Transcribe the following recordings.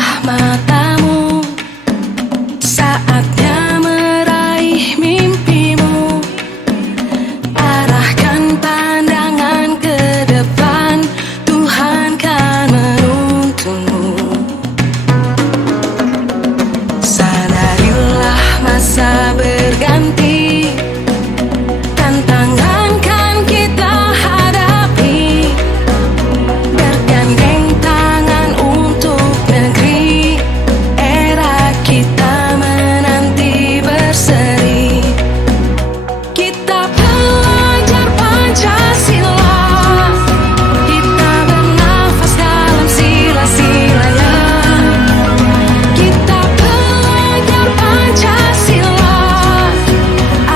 Bukalah matamu, saatnya meraih mimpimu. Arahkan pandangan ke depan, Tuhan kan menuntunmu. Sadarilah masa berganti, tantangan kan kita hadapi. Bergandeng tangan untuk negeri, era kita menanti berseri. Kita belajar Pancasila, kita bernafas dalam sila-silanya. Kita belajar Pancasila,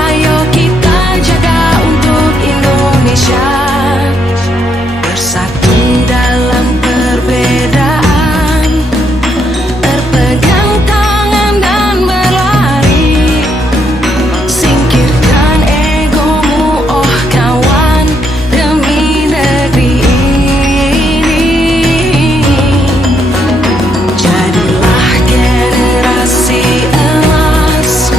ayo kita jaga untuk Indonesia. Bersatu dalam perbedaan, berpegang tangan dan berlari. Singkirkan egomu, oh kawan, demi negeri ini. Jadilah generasi emas,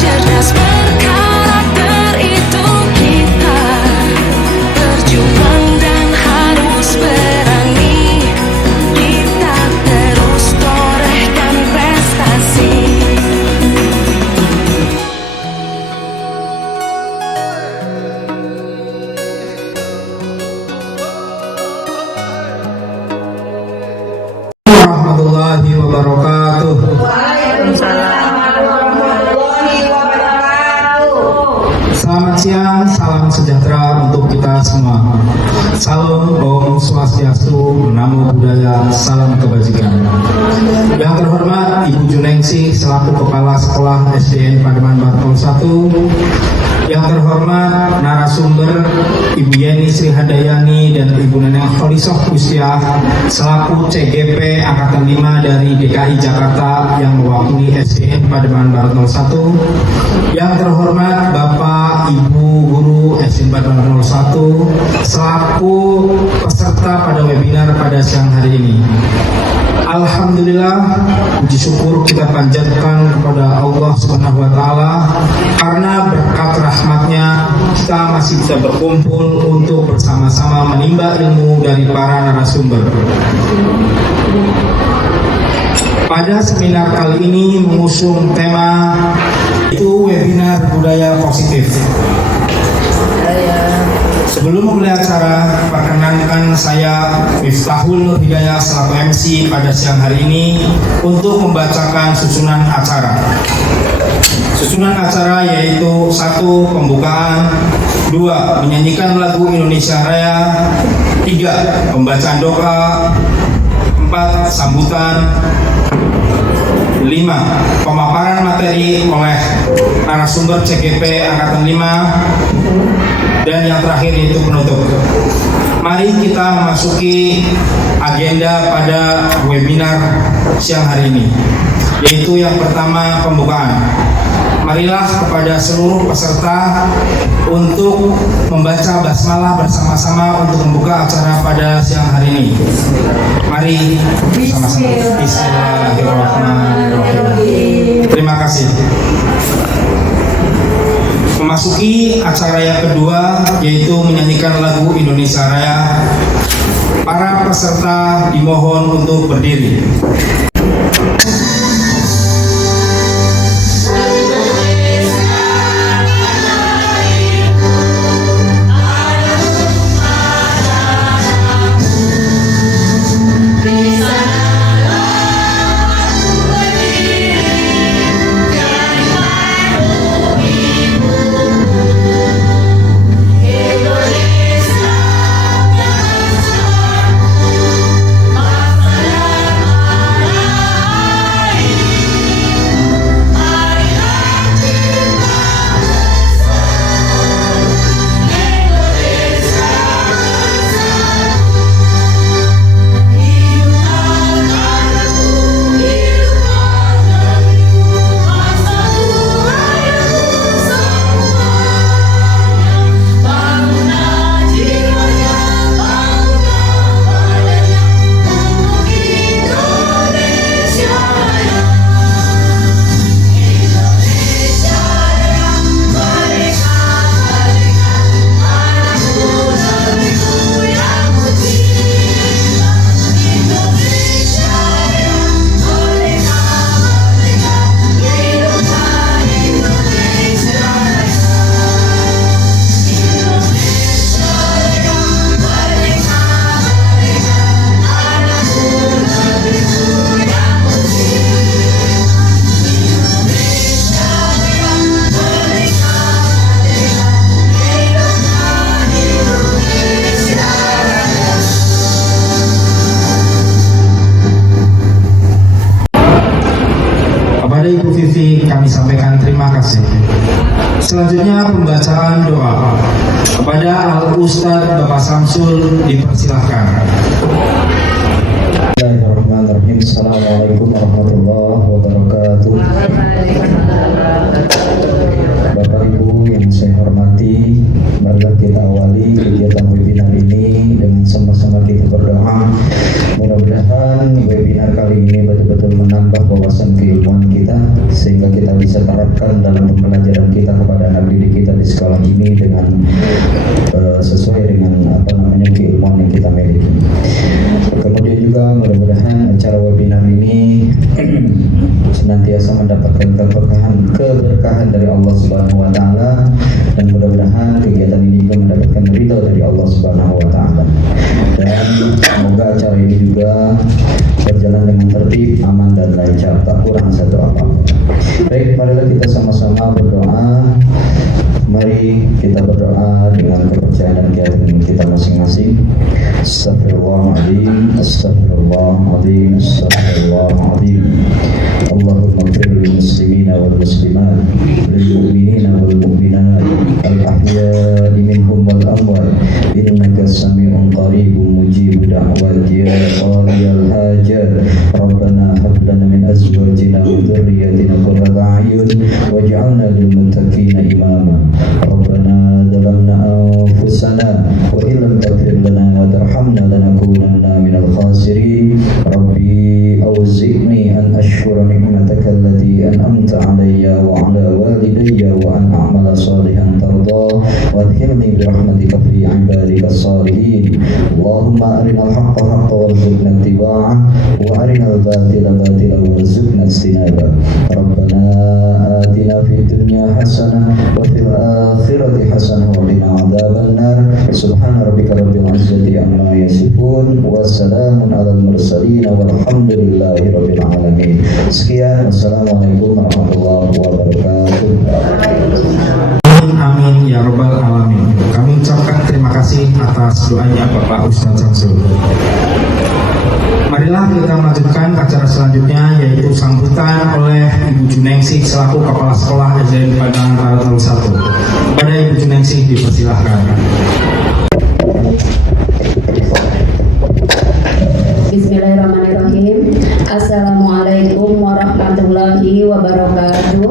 cerdas berkarakter itu kita. Berjuang dan harus berani, kita terus torehkan prestasi. Warahmatullahi wabarakatuh. Selamat siang, salam sejahtera untuk kita semua. Salam Om Swastiastu, Namo Buddhaya, salam kebajikan. Yang terhormat Ibu Juningsih selaku Kepala Sekolah SDN Pademan Bartol 1. Yang terhormat narasumber Ibu Yeni Sri Handayani dan Ibu Neneng Kholisoh Kusyah selaku CGP Angkatan 5 dari DKI Jakarta yang mewakili SDN Pademan Bartol 1. Yang terhormat Bapak Ibu Guru SDN Pademan 1 selaku peserta pada webinar pada siang hari ini. Alhamdulillah, puji syukur kita panjatkan kepada Allah Subhanahu wa Ta'ala karena berkat rahmatnya kita masih bisa berkumpul untuk bersama-sama menimba ilmu dari para narasumber. Pada seminar kali ini mengusung tema itu webinar budaya positif. Sebelum memulai acara, perkenankan saya Miftahul Hidayah selaku MC pada siang hari ini untuk membacakan susunan acara. Susunan acara yaitu 1. Pembukaan, 2. Menyanyikan lagu Indonesia Raya, 3. Pembacaan doa, 4. Sambutan, 5. Pemaparan materi oleh narasumber CGP Angkatan 5, dan yang terakhir yaitu penutup. Mari kita memasuki agenda pada webinar siang hari ini, yaitu yang pertama pembukaan. Marilah kepada seluruh peserta untuk membaca basmalah bersama-sama untuk membuka acara pada siang hari ini. Mari bersama-sama. Bismillahirrahmanirrahim. Terima kasih. Memasuki acara yang kedua yaitu menyanyikan lagu Indonesia Raya. Para peserta dimohon untuk berdiri. kami sampaikan terima kasih. Selanjutnya pembacaan doa. Kepada Al-Ustadz Bapak Samsul dipersilahkan. Bismillahirrahmanirrahim. Assalamualaikum warahmatullahi wabarakatuh. Bapak Ibu yang saya hormati, marilah kita awali kegiatan webinar ini dengan sama-sama kita berdoa. Mudah-mudahan webinar kali ini betul-betul menambah wawasan keilmuan kita sehingga kita bisa terapkan dalam pembelajaran kita kepada anak didik kita di sekolah ini dengan sesuai dengan keilmuan yang kita miliki. Kemudian juga mudah-mudahan acara webinar ini senantiasa mendapatkan keberkahan dari Allah Subhanahu wa taala, dan mudah-mudahan kegiatan ini juga mendapatkan ridho dari Allah Subhanahu wa taala. Dan semoga acara ini juga berjalan dengan tertib, aman dan lancar, tak kurang satu apapun. Baik, marilah kita sama-sama berdoa. Mari kita berdoa dengan kepercayaan dan keyakinan kita masing-masing. Astaghfirullahaladzim, astaghfirullahaladzim, astaghfirullahaladzim. Allahumma ighfir lil muslimina wal muslimat, lil mu'minina wal mu'minat, al ahya'i minhum wal amwat, innaka sami'un qaribun mujibud da'wat ya qadiyal hajat. Rabbana hab lana min azwajina wa dhurriyyatina qurrata a'yun waj'alna lil muttaqina imama. Rabbana zalamna anfusana wa illam taghfir lana wa tarhamna lanakunanna minal khasirin. Rabbi awzi'ni an ashkura ni'mataka allati an'amta 'alayya wa 'ala walidayya wa an a'mala salihan tarda wa adkhilni bi rahmatika fi 'ibadika salihin. Allahumma arinal haqqa haqqa warzuqna ittiba'ah wa arinal batila batila warzuqna ijtinabah. Rabbana atina fid dunya hasanah wa fil akhirati hasanah wa qina adzaban nar. Subhana rabbika rabbil izzati amma yasifun wa salamun alal mursalin walhamdulillahi rabbil alamin. Sekian, wassalamualaikum warahmatullahi wabarakatuh. Amin ya rabbal alamin. Kami ucapkan terima kasih atas doanya Bapak Ustadz Samsul. Marilah kita melanjutkan acara selanjutnya, yaitu sambutan oleh Ibu Junengsih selaku Kepala Sekolah SDN Padang Raya 1. Kepada Ibu Junengsih dipersilahkan. Bismillahirrahmanirrahim. Assalamualaikum warahmatullahi wabarakatuh.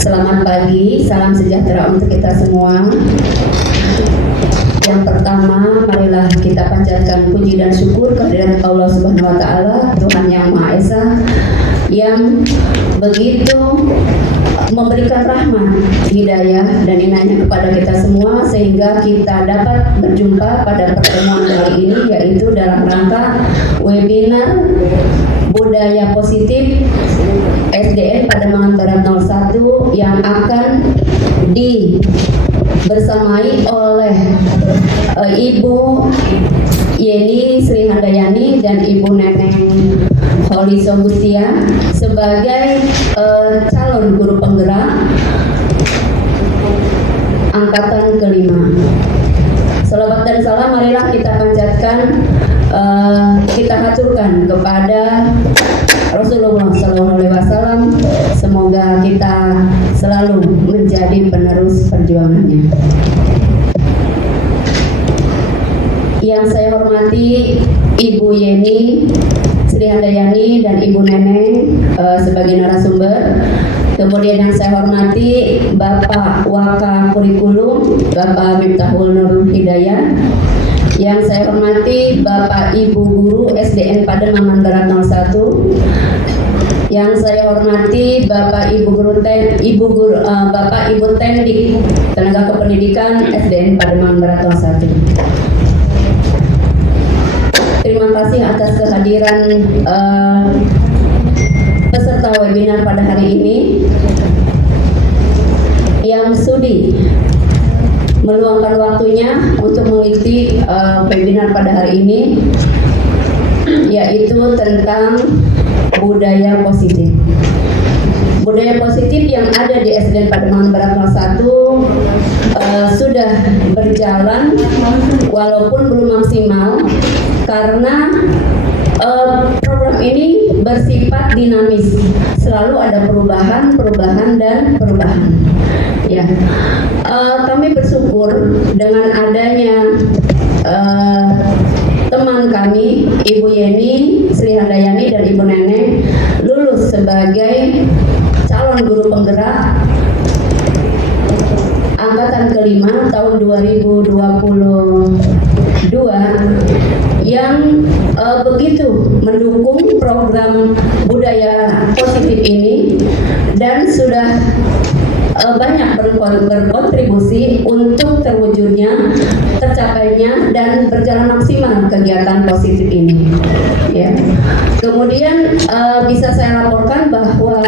Selamat pagi, salam sejahtera untuk kita semua. Yang pertama, marilah kita panjatkan puji dan syukur kehadirat Allah Subhanahu wa taala, Tuhan yang Maha Esa, yang begitu memberikan rahmat, hidayah dan inayahnya kepada kita semua sehingga kita dapat berjumpa pada pertemuan kali ini, yaitu dalam rangka webinar budaya positif SDN Pademangan Barat 01 yang akan bersamai oleh Ibu Yeni Sri Handayani dan Ibu Neneng Holi Sogustia sebagai calon guru penggerak angkatan kelima. Salawat dan salam marilah kita panjatkan, kita haturkan kepada Rasulullah SAW. Semoga kita selalu menjadi penerus perjuangannya. Yang saya hormati Ibu Yeni Sri Handayani dan Ibu Neneng sebagai narasumber. Kemudian yang saya hormati Bapak Waka Kurikulum, Bapak Miftahul Nur Hidayat. Yang saya hormati Bapak Ibu Guru SDN Pademangan Barat 01. Yang saya hormati Bapak Ibu Tendik Tenaga Kependidikan SDN Pademangan Barat 01. Terima kasih atas kehadiran peserta webinar pada hari ini yang sudi meluangkan waktunya untuk mengikuti webinar pada hari ini, yaitu tentang budaya positif. Budaya positif yang ada di SDN Pademangan Barat 01 sudah berjalan walaupun belum maksimal karena program ini bersifat dinamis, selalu ada perubahan dan perubahan. Ya, kami bersyukur dengan adanya teman kami, Ibu Yeni, Sri Handayani dan Ibu Neneng lulus sebagai calon guru penggerak angkatan kelima tahun 2022 yang begitu mendukung program budaya positif ini dan sudah banyak berkontribusi untuk tercapainya dan berjalan maksimal kegiatan positif ini. Ya. Kemudian bisa saya laporkan bahwa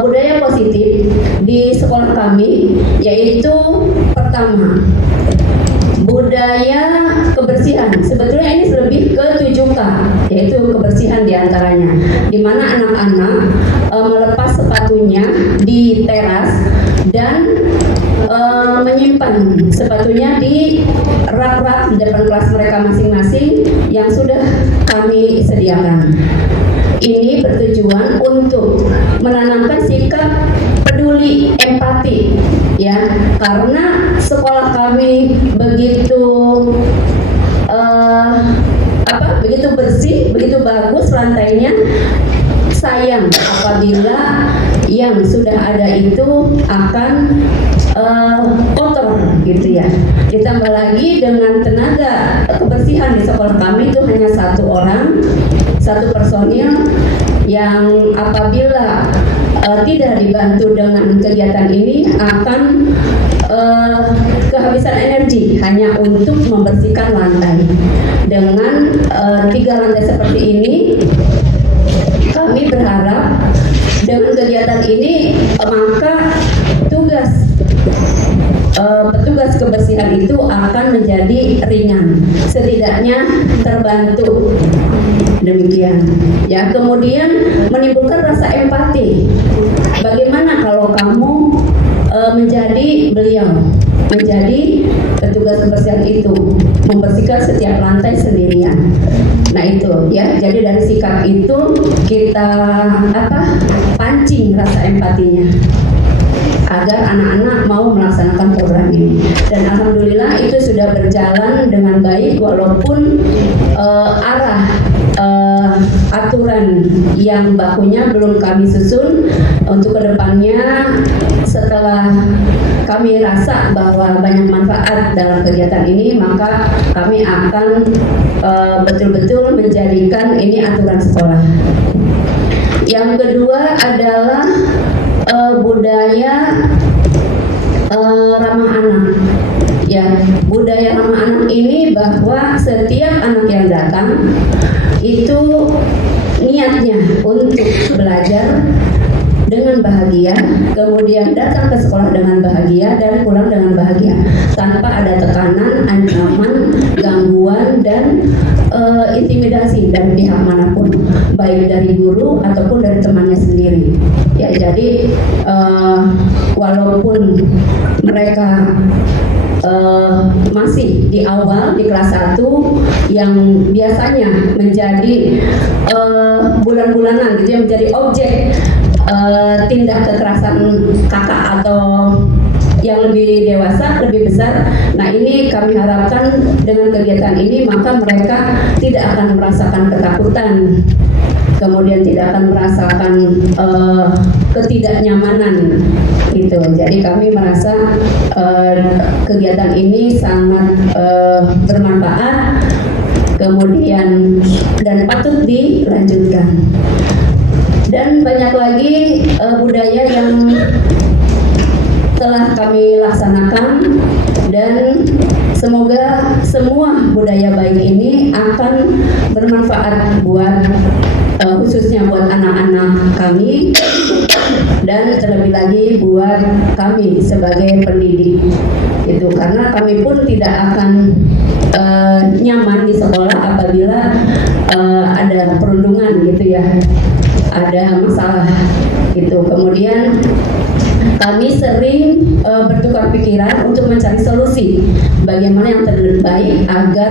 budaya positif di sekolah kami yaitu pertama budaya kebersihan. Sebetulnya ini lebih ke 7K, yaitu kebersihan diantaranya, di mana anak-anak melepas sepatunya di teras dan menyimpan sepatunya di rak-rak di depan kelas mereka masing-masing yang sudah kami sediakan. Ini bertujuan untuk menanamkan sikap peduli, empati, ya, karena sekolah kami begitu begitu bersih, begitu bagus lantainya. Sayang apabila yang sudah ada itu akan kotor, gitu ya. Ditambah lagi dengan tenaga kebersihan di sekolah kami itu hanya satu personil yang apabila tidak dibantu dengan kegiatan ini akan kehabisan energi hanya untuk membersihkan lantai. Dengan 3 lantai seperti ini, kami berharap dengan kegiatan ini maka petugas kebersihan itu akan menjadi ringan, setidaknya terbantu. Demikian, ya. Kemudian menimbulkan rasa empati. Bagaimana kalau kamu menjadi petugas kebersihan itu, membersihkan setiap lantai sendirian. Nah itu, ya. Jadi dari sikap itu kita pancing rasa empatinya agar anak-anak mau melaksanakan program ini. Dan alhamdulillah itu sudah berjalan dengan baik walaupun arah aturan yang bakunya belum kami susun. Untuk kedepannya setelah kami rasa bahwa banyak manfaat dalam kegiatan ini, maka kami akan betul-betul menjadikan ini aturan sekolah. Yang kedua adalah budaya ramah anak. Ya, budaya ramah anak ini bahwa setiap anak yang datang itu niatnya untuk belajar dengan bahagia, kemudian datang ke sekolah dengan bahagia dan pulang dengan bahagia, tanpa ada tekanan, ancaman, gangguan dan intimidasi dari pihak manapun, baik dari guru ataupun dari temannya sendiri. Ya, jadi walaupun mereka masih di awal di kelas 1 yang biasanya menjadi bulan-bulanan gitu ya, menjadi objek tindak kekerasan kakak atau yang lebih dewasa, lebih besar. Nah ini kami harapkan dengan kegiatan ini maka mereka tidak akan merasakan ketakutan, kemudian tidak akan merasakan ketidaknyamanan gitu. Jadi kami merasa kegiatan ini sangat bermanfaat, kemudian dan patut dilanjutkan. Dan banyak lagi budaya yang telah kami laksanakan, dan semoga semua budaya baik ini akan bermanfaat buat khususnya buat anak-anak kami dan terlebih lagi buat kami sebagai pendidik itu, karena kami pun tidak akan nyaman di sekolah apabila ada perundungan gitu ya, ada masalah gitu. Kemudian kami sering bertukar pikiran untuk mencari solusi bagaimana yang terbaik agar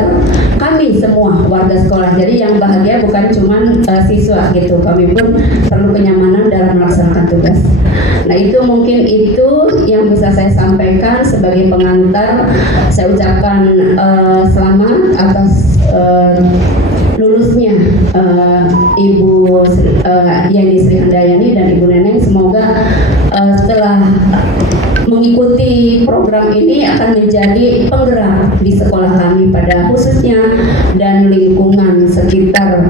kami semua warga sekolah, jadi yang bahagia bukan cuma siswa gitu, kami pun perlu kenyamanan dalam melaksanakan tugas. Nah itu mungkin itu yang bisa saya sampaikan sebagai pengantar. Saya ucapkan selamat atas lulusnya Ibu Yeni Sri Handayani dan Ibu Neneng. Semoga setelah mengikuti program ini akan menjadi penggerak di sekolah kami pada khususnya dan lingkungan sekitar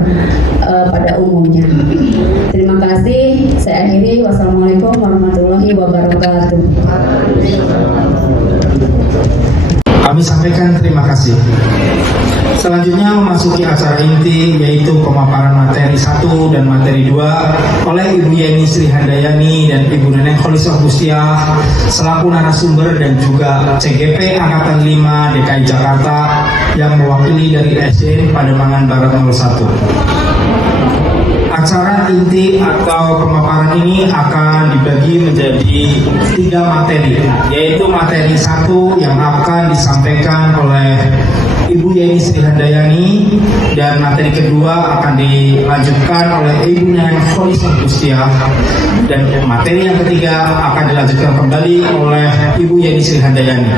pada umumnya. Terima kasih. Saya akhiri. Wassalamualaikum warahmatullahi wabarakatuh. Kami sampaikan terima kasih. Selanjutnya memasuki acara inti, yaitu pemaparan materi 1 dan materi 2 oleh Ibu Yeni Sri Handayani dan Ibu Neneng Kholisah Bustiah selaku narasumber dan juga CGP Angkatan 5 DKI Jakarta yang mewakili dari SD Pademangan Barat 01. Acara inti atau pemaparan ini akan dibagi menjadi 3 materi, yaitu materi 1 yang akan disampaikan oleh Ibu Yeni Sri Handayani, dan materi kedua akan dilanjutkan oleh Ibu Neneng Kholisah Bustiah, dan materi yang ketiga akan dilanjutkan kembali oleh Ibu Yeni Sri Handayani.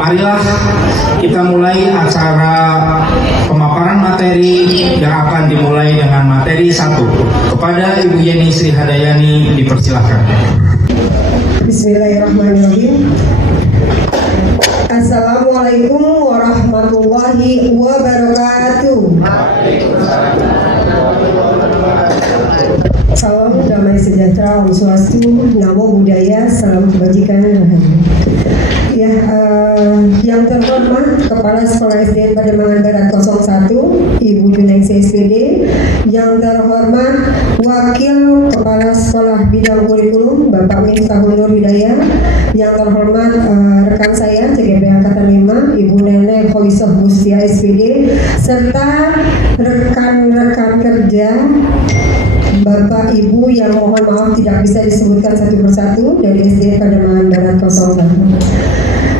Marilah kita mulai acara pemaparan materi yang akan dimulai dengan materi 1. Kepada Ibu Yeni Sri Handayani dipersilahkan. Bismillahirrahmanirrahim. Assalamualaikum warahmatullahi wabarakatuh. Salam damai sejahtera, Om Swastiastu, Namo Buddhaya, salam kebajikan rahayu. Ya, yang terhormat Kepala Sekolah SD Pademangan Barat 01, Ibu Juneng CSPD, yang terhormat Wakil Kepala Sekolah Bidang Kurikulum Bapak Miftahul Nur Hidayah, yang terhormat rekan saya CGP Angkatan 5 Ibu Neneng Kholisah Bustiah SPD, serta rekan-rekan kerja Bapak Ibu yang mohon maaf tidak bisa disebutkan satu persatu dari SD Pademangan Barat 01.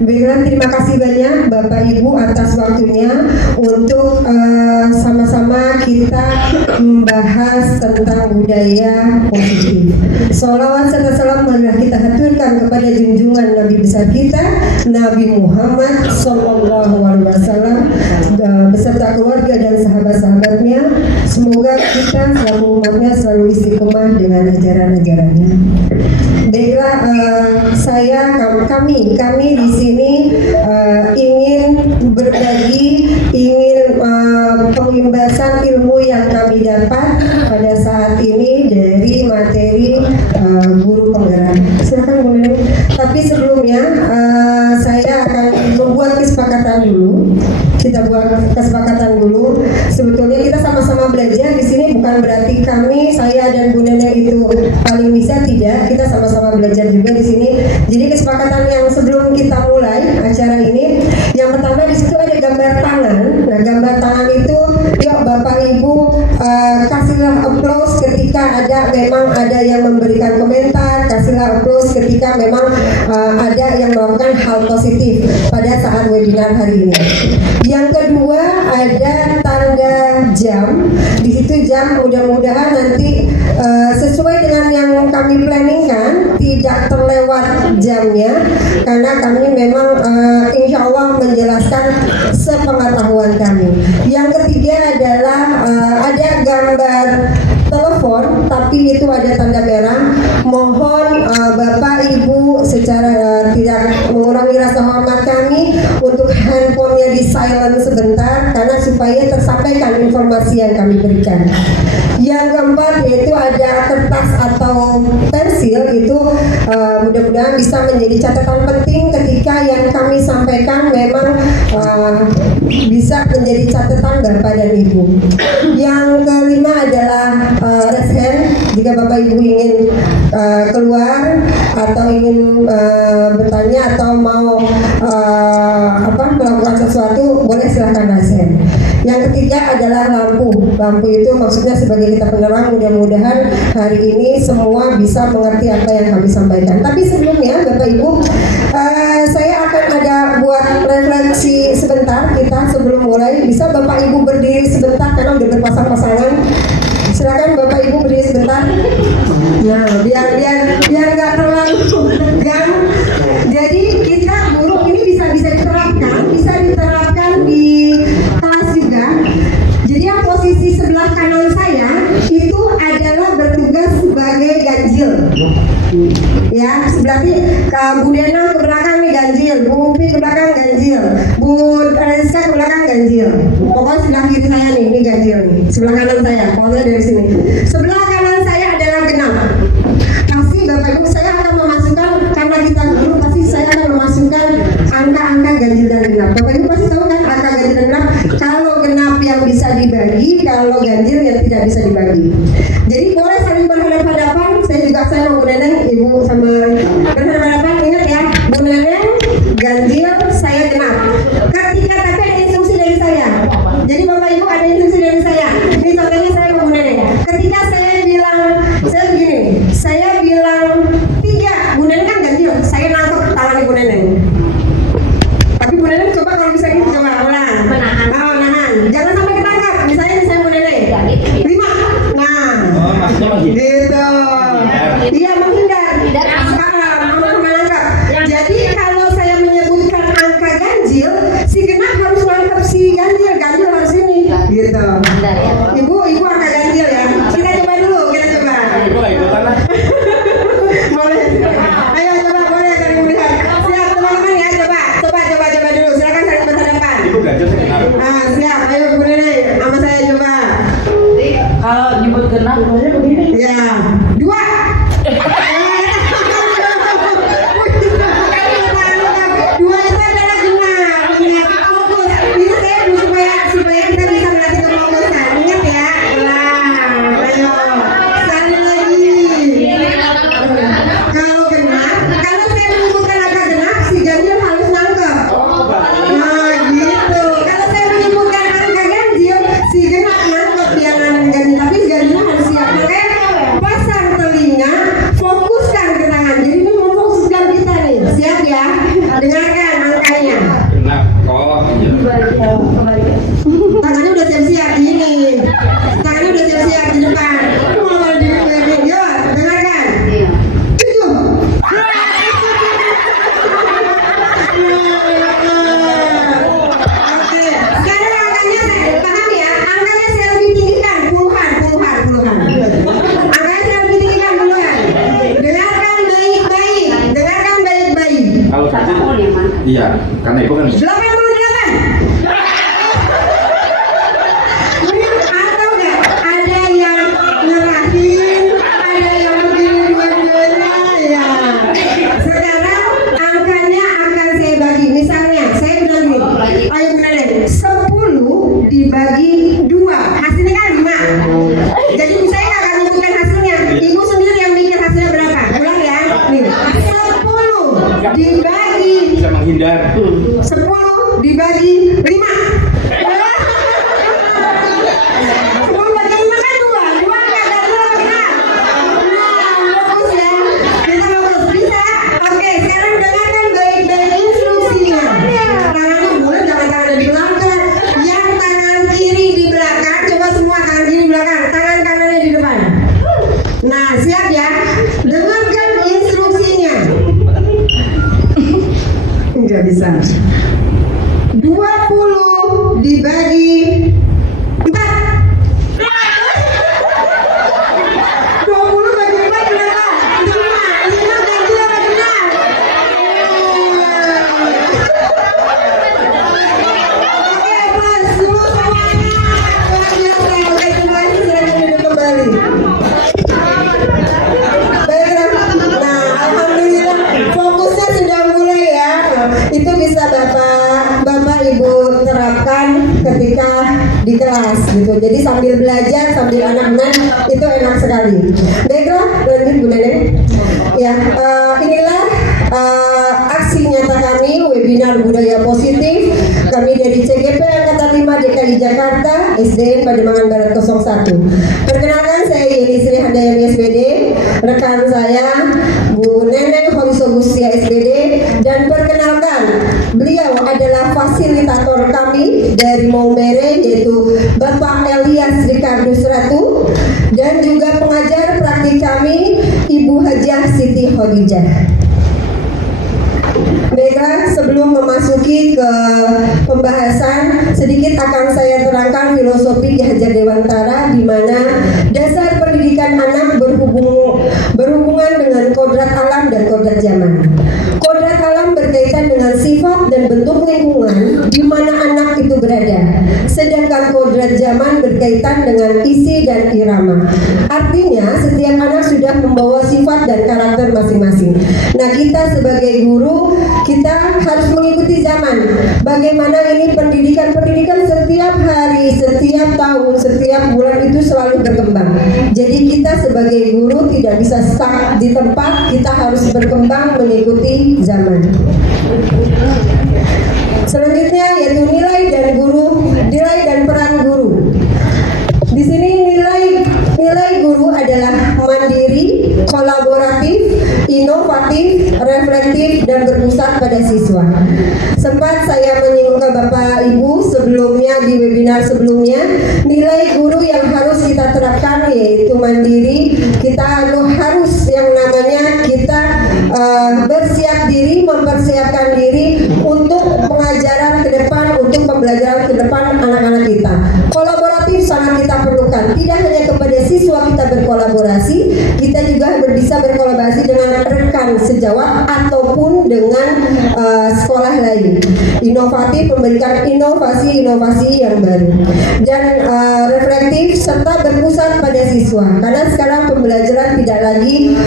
Baiklah, terima kasih banyak Bapak Ibu atas waktunya untuk sama-sama kita membahas tentang budaya positif. Sholawat serta salam marilah kita haturkan kepada junjungan Nabi besar kita Nabi Muhammad SAW beserta keluarga dan sahabat-sahabatnya. Semoga kita selalu umatnya selalu istiqomah dengan ajaran-ajarannya. Baiklah, kami di sini ingin berbagi, ingin pengimbasan ilmu yang kami dapat pada saat ini dari materi guru penggerak. Silakan Bu Neneng. Tapi sebelumnya saya akan membuat kesepakatan dulu. Kita buat kesepakatan dulu. Sebetulnya kita sama-sama belajar di sini, bukan berarti saya dan Bu Neneng itu paling bisa, tidak. Kita sama-sama belajar juga di sini. Jadi kesepakatan yang sebelum kita mulai acara ini, yang pertama di situ ada gambar tangan. Nah, gambar tangan itu, yuk Bapak Ibu kasihlah applause ketika memang ada yang memberikan komentar, kasihlah applause ketika memang ada yang melakukan hal positif pada saat webinar hari ini. Yang kedua ada tanda jam. Di situ jam, mudah-mudahan nanti sesuai dengan yang kami planningkan, tidak terlewat jamnya, karena kami memang insya Allah menjelaskan sepengetahuan kami. Yang ketiga adalah ada gambar telepon, tapi itu ada tanda merah. Mohon Bapak Ibu secara tidak mengurangi rasa hormat kami untuk handphonenya di silent sebentar, karena supaya tersampaikan informasi yang kami berikan. Yang keempat yaitu ada kertas atau pensil, itu mudah-mudahan bisa menjadi catatan penting ketika yang kami sampaikan memang bisa menjadi catatan Bapak dan Ibu. Yang kelima adalah raise hand. Jika Bapak Ibu ingin keluar atau ingin bertanya atau mau melakukan sesuatu, boleh silakan raise hand. Yang ketiga adalah lampu. Lampu itu maksudnya sebagai kita penerang. Mudah-mudahan hari ini semua bisa mengerti apa yang kami sampaikan. Tapi sebelumnya Bapak Ibu, saya akan ada buat refleksi sebentar kita sebelum mulai. Bisa Bapak Ibu berdiri sebentar karena udah berpasang-pasangan. Silakan Bapak Ibu berdiri sebentar. Nah, biar nggak terlalu tegang. Jadi kita buruk ini bisa diterapkan di kelas juga. Jadi yang posisi sebelah kanan saya itu adalah bertugas sebagai ganjil. Ya, sebelah Bu Dena ke belakang nih ganjil, Bu Upi ke belakang ganjil, Bu Rizka ke belakang ganjil. Pokoknya sebelah kiri saya nih, ini ganjil nih. Sebelah kanan saya, pokoknya dari sini. Sebelah kanan saya adalah genap. Pasti Bapak Ibu saya akan memasukkan, karena kita guru pasti saya akan memasukkan angka-angka ganjil dan genap. Bapak Ibu pasti tahu kan angka ganjil dan genap. Kalau genap yang bisa dibagi, kalau ganjil yang tidak bisa dibagi. Jadi boleh saling berhadapan-hadapan. Saya mau Bu Neneng, Ibu sama berhadapan-hadapan. Ingat ya, Bu Neneng ganjil, saya genap. Ketika tapi ada instruksi dari saya. Jadi Bapak Ibu ada instruksi dari saya. Ini contohnya saya mau Bu Neneng. Ketika saya begini, saya bilang 3, Bu Neneng kan ganjil, saya nangkep tangan Bu Neneng. Tapi Bu Neneng coba kalau bisa gitu, coba ulang. Nahan. Jangan sampai ketangkap. Misalnya saya Bu Neneng 5. Nah, gitu. Iya, menghindar. Menangkap. Jadi kalau saya menyebutkan angka ganjil, si genap harus nangkep si ganjil harus ini. Gitu. Ibu angka ganjil ya. Kita coba dulu, boleh. Ayo coba, boleh saling melihat. Siap teman-teman ya, coba dulu. Silakan saling berhadapan. Siap. Ayo Bu Neneng, sama saya coba. Kalau nyebut genap boleh begini. Ya. 2. Dengarkan angkanya. Tangannya udah siap-siap gini. Tangannya udah siap-siap di depan. Mau di yo, dengarkan. 7. Oke. Sekarang angkanya paham ya? Angkanya saya lebih tinggikan puluhan. Angkanya saya lebih tinggikan puluhan. Dengarkan baik-baik. Kalau tadi, iya, karena Ibu kan 88. Atau enggak? Ada yang ngerahin, ada yang begini dua-duanya ya. Sekarang angkanya akan saya bagi. Misalnya, saya bilang gini. Ayo Bu Neneng, 10 dibagi 2. Hasilnya kan 5. Jadi saya nggak akan menyebutkan hasilnya. Ibu sendiri yang mikir hasilnya berapa. Ulang ya. Nih, 10 dibagi bisa menghindar. 10 dibagi 5. 10 bagi 5 kan 2. 2 nggak ada 2 benar. Nah, bagus ya. Kita bagus. Bisa. Oke, sekarang dengarkan baik-baik instruksinya. Tangannya boleh jangan tangan di belakang. Yang tangan kiri di belakang, coba semua tangan kiri di belakang. Tangan kanannya di depan. Nah, siap ya. Dengarkan instruksinya. Enggak bisa. 20 dibagi 4. 20 bagi 4 berapa? 5 ganjil apa genap? Oke, plus dulu semuanya. Luar biasa. Oke, semuanya silakan duduk kembali. Baiklah. Nah, alhamdulillah fokusnya sudah mulai ya. Itu bisa Bapak Ibu terapkan ketika di kelas gitu. Jadi sambil belajar, sambil anak-anak itu enak sekali. Baiklah, lanjut Bu Neneng. Ya, inilah aksi nyata kami webinar budaya positif Kami dari CGP Angkatan 5 DKI Jakarta, SDN Pademangan Barat 01. Perkenalkan, saya Yeni Sri Handayani SPD, rekan saya Bu Neneng Holiso Gustia SPD, dan perkenalkan, beliau adalah fasilitator kami dari Maumere, yaitu Bapak Elias Ricardo Seratu, dan juga pengajar praktik kami Ibu Hajah Siti Khadijah. Baiklah, sebelum memasuki ke pembahasan, sedikit akan saya terangkan filosofi Ki Hajar Dewantara, di mana dasar pendidikan anak berhubungan dengan kodrat alam dan kodrat zaman. Kodrat alam berkaitan dengan sifat dan bentuk lingkungan di mana anak itu berada, sedangkan kodrat zaman berkaitan dengan isi dan irama. Artinya, setiap anak sudah membawa sifat dan karakter masing-masing. Nah, kita sebagai guru, kita harus mengikuti zaman. Bagaimana ini pendidikan setiap hari, setiap tahun, setiap bulan itu selalu berkembang. Jadi kita sebagai guru tidak bisa stuck di tempat, kita harus berkembang mengikuti zaman. Selanjutnya yaitu nilai dan peran guru. Di sini nilai guru adalah mandiri, kolaboratif, inovatif, reflektif, dan berpusat pada siswa. Sempat saya menyinggung ke Bapak Ibu sebelumnya di webinar sebelumnya, nilai guru yang harus kita terapkan yaitu mandiri. Kita harus yang namanya kita bersiap diri, mempersiapkan diri untuk pengajaran ke depan, untuk pembelajaran ke depan anak-anak kita. Kolaboratif sangat kita perlukan. Tidak hanya kepada siswa kita berkolaborasi, kita juga bisa berkolaborasi dengan rekan sejawat ataupun dengan sekolah lain. Inovatif, memberikan inovasi yang baru, dan reflektif serta berpusat pada siswa. Karena sekarang pembelajaran tidak lagi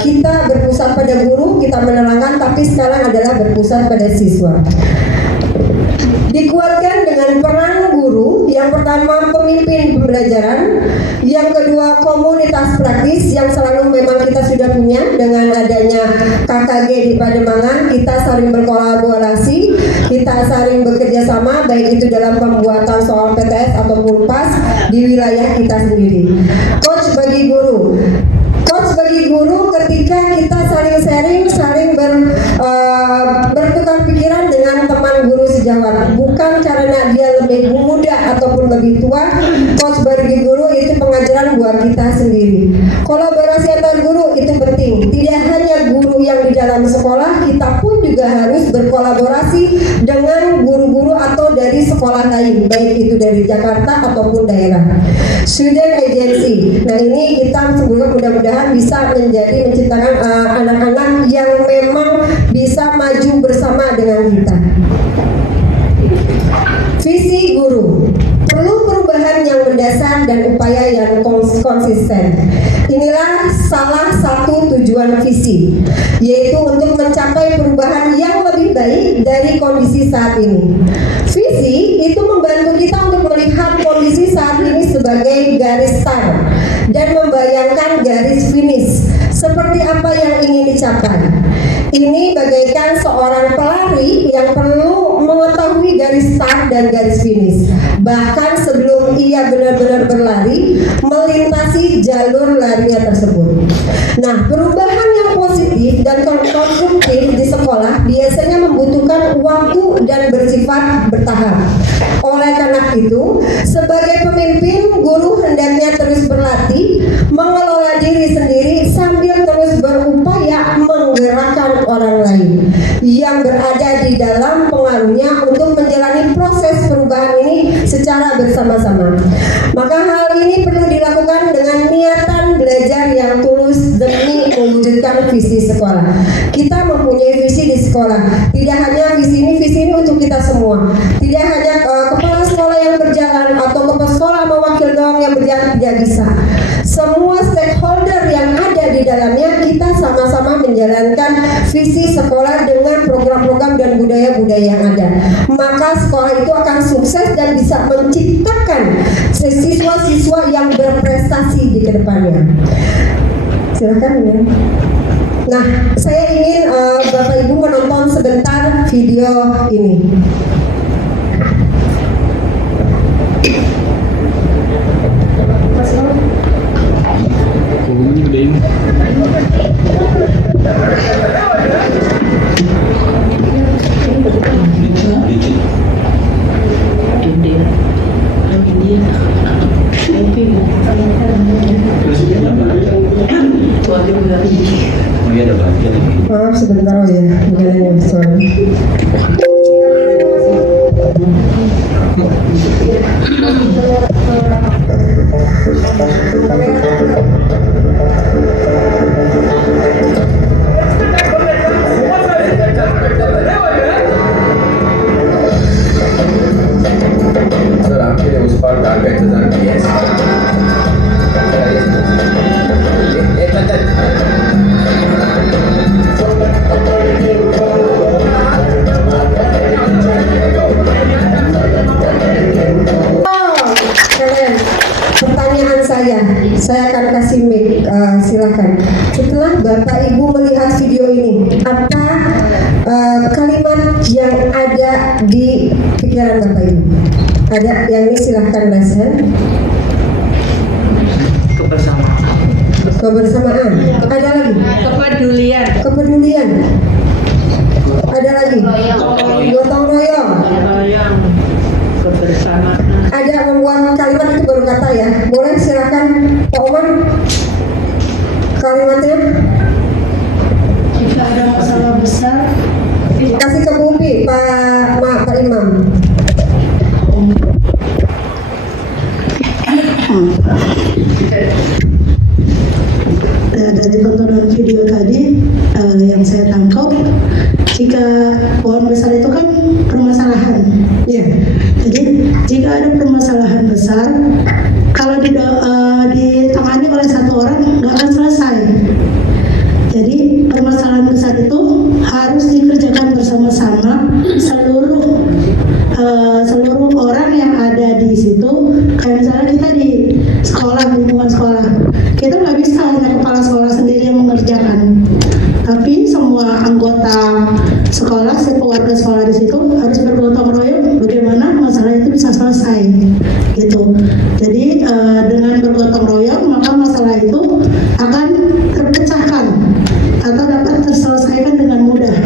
kita berpusat pada guru, kita menerangkan, tapi sekarang adalah berpusat pada siswa. Dikuatkan dengan peran guru, yang pertama pemimpin pembelajaran, yang kedua komunitas praktis yang selalu memang kita sudah punya dengan adanya KKG di Pademangan. Kita saling berkolaborasi, kita saling bekerja sama, baik itu dalam pembuatan soal PTS ataupun PAS di wilayah kita sendiri. Coach bagi guru ketika kita saling sharing, saling bertukar pikiran dengan teman guru sejawat, bukan karena dia lebih muda ataupun lebih tua. Coach bagi guru itu pengajaran buat kita sendiri. Kolaborasi antar guru itu penting. Tidak hanya guru yang di dalam sekolah, kita pun juga harus berkolaborasi dengan guru-guru atau dari sekolah lain, baik itu dari Jakarta ataupun daerah. Student agency. Nah, ini kita mudah-mudahan bisa menciptakan anak-anak yang memang bisa maju bersama dengan kita. Visi guru. Perlu perubahan yang mendasar dan upaya yang konsisten. Inilah salah satu tujuan visi, yaitu untuk mencapai perubahan yang lebih baik dari kondisi saat ini. Visi itu membantu kita untuk melihat kondisi saat ini sebagai garis start dan membayangkan garis finish, seperti apa yang ingin dicapai. Ini bagaikan seorang pelari yang perlu mengetahui garis start dan garis finish, bahkan sebelum ia benar-benar berlari melintasi jalur larinya tersebut. Nah, perubahan yang positif dan konstruktif di sekolah biasanya membutuhkan waktu dan bersifat bertahap. Oleh karena itu, sebagai pemimpin, guru hendaknya terus berlatih, mengelola diri sendiri sambil terus berupaya menggerakkan orang lain yang berada di dalam pengaruhnya untuk menjalani proses perubahan ini secara bersama-sama. Maka hal ini perlu dilakukan dengan niatan belajar yang tulus demi mewujudkan visi sekolah. Kita mempunyai visi di sekolah. Tidak hanya visi ini untuk kita semua. Tidak hanya kepala sekolah yang berjalan atau kepala sekolah sama wakil doang yang berjalan, tidak bisa. Semua stakeholder yang ada di dalamnya, kita sama-sama menjalankan visi sekolah dengan program-program dan budaya-budaya yang ada. Maka sekolah itu akan sukses dan bisa menciptakan siswa-siswa yang berprestasi di kedepannya. Silakan ya. Nah, saya ingin Bapak Ibu menonton sebentar video ini. maaf sebentar, oh ya, bukan hanya sorry. Sir, आपके उस पर टारगेट 1000 Kalian, pertanyaan saya akan kasih mic, silakan. Setelah Bapak Ibu melihat video ini, apa kalimat yang ada di pikiran Bapak Ibu? Ada yang ini silahkan Basen. Kebersamaan. Ada lagi? Kepedulian. Ada lagi? Gotong royong. Ada membuat kalimat itu baru kata ya. Boleh silakan Pak Umar. Kalimatnya? Jika ada masalah besar, Kasih ke Bumpi, Pak Imam. dari tontonan video tadi yang saya tangkap, jika pohon besar itu kan permasalahan. Ya. Jadi jika ada permasalahan besar, kalau ditangani oleh satu orang nggak akan selesai. Jadi permasalahan besar itu harus dikerjakan bersama-sama seluruh orang yang ada di situ. Kayak misalnya kita di sekolah, lingkungan sekolah, kita nggak bisa hanya kepala sekolah sendiri yang mengerjakan, tapi semua anggota sekolah, warga sekolah di situ harus bergotong royong bagaimana masalah itu bisa selesai gitu. Jadi dengan bergotong royong maka masalah itu akan terpecahkan atau dapat terselesaikan dengan mudah,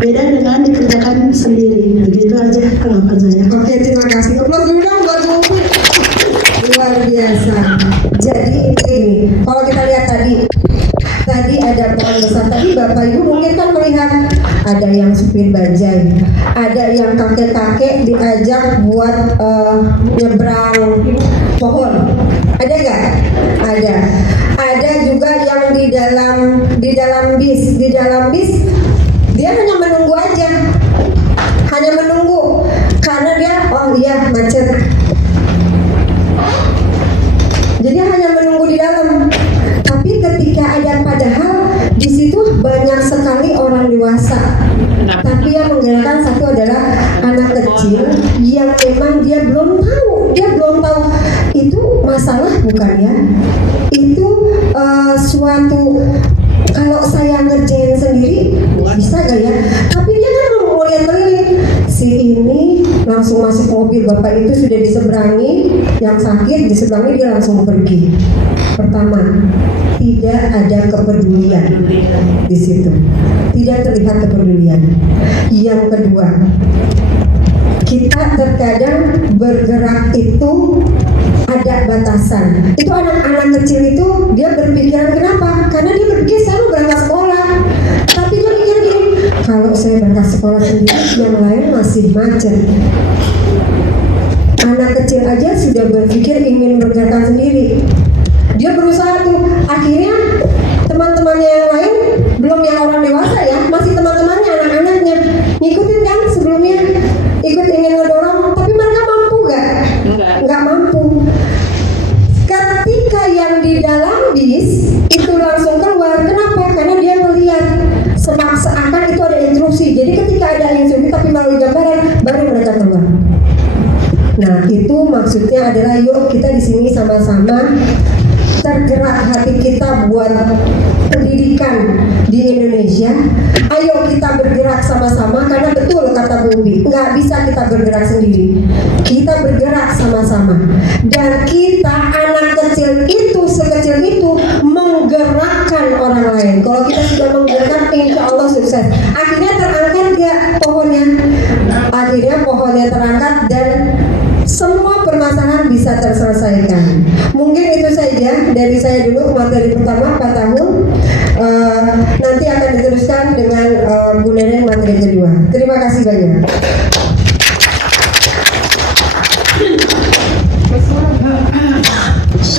beda dengan dikerjakan sendiri. Begitu aja tanggapan saya. Oke, terima kasih. Aplaus dulu dong buat Bumpi. Luar biasa. Jadi ini, kalau kita lihat tadi ada pohon besar. Tadi Bapak Ibu mungkin kan melihat ada yang supir bajai, ada yang kakek-kakek diajak buat nyebrang pohon. Ada nggak? Ada. Ada juga yang di dalam bis dia hanya menunggu aja, karena dia macet. Jadi hanya menunggu di dalam. Tapi ketika padahal di situ banyak sekali orang dewasa. Tapi yang menggerakkan satu adalah anak kecil yang memang dia belum tahu itu masalah bukan ya. Itu suatu, kalau saya ngerjain sendiri bisa gak ya? Tapi dia kan mau lihat-lihat. Si ini langsung masuk mobil, bapak itu sudah diseberangi, yang sakit diseberangi, dia langsung pergi. Pertama, tidak ada kepedulian di situ, tidak terlihat kepedulian. Yang kedua, kita terkadang bergerak itu ada batasan. Itu anak-anak kecil itu dia berpikiran kenapa? Karena dia berpikir selalu berangkat sekolah. Tapi dia mikir gini, kalau saya berangkat sekolah sendiri, yang lain masih macet. Anak kecil aja sudah berpikir ingin bergerak sendiri. Dia berusaha tuh, akhirnya teman-temannya yang lain, belum yang orang dewasa ya, masih teman-temannya, anak-anaknya ngikutin kan sebelumnya, ikut ingin ngedorong, tapi mereka mampu gak? Nggak mampu. Ketika yang di dalam bis itu langsung keluar, kenapa? Karena dia melihat seakan itu ada instruksi. Jadi ketika ada instruksi tapi melalui gambaran, baru mereka keluar. Nah itu maksudnya adalah yuk kita di sini sama-sama tergerak hati kita buat pendidikan di Indonesia. Ayo kita bergerak sama-sama, karena betul kata Bu Ubi, nggak bisa kita bergerak sendiri. Kita bergerak sama-sama, dan kita anak kecil itu sekecil itu menggerakkan orang lain. Kalau kita sudah menggerakkan, insya Allah sukses. Akhirnya terangkat ya pohonnya, terangkat dan semua permasalahan bisa terselesaikan. Mungkin itu saja dari saya dulu, materi pertama 4 tahun. Nanti akan diteruskan lanjutkan dengan bundaran materi kedua. Terima kasih banyak.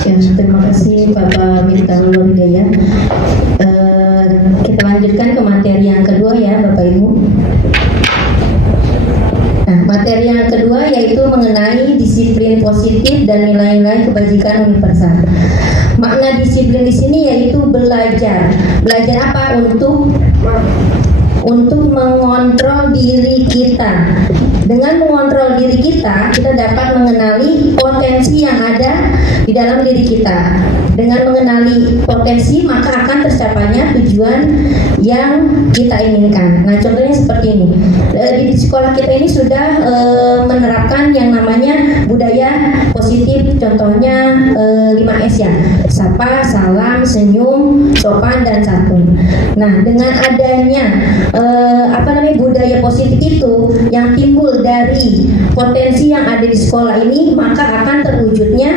Ya, terima kasih Bapak Miftahul Hidayat. Kita lanjutkan ke materi yang kedua ya Bapak Ibu. Nah, materi yang kedua yaitu mengenai disiplin positif dan nilai-nilai kebajikan universal. Makna disiplin di sini yaitu belajar. Belajar apa? Untuk mengontrol diri kita. Dengan mengontrol diri kita dapat mengenali potensi yang ada di dalam diri kita. Dengan mengenali potensi, maka akan tercapainya tujuan yang kita inginkan. Nah, contohnya seperti ini. Di sekolah kita ini sudah menerapkan yang namanya budaya positif. Contohnya 5S ya. Sapa, salam, senyum, sopan, dan santun. Nah, dengan adanya budaya positif itu yang timbul dari potensi yang ada di sekolah ini, maka akan terwujudnya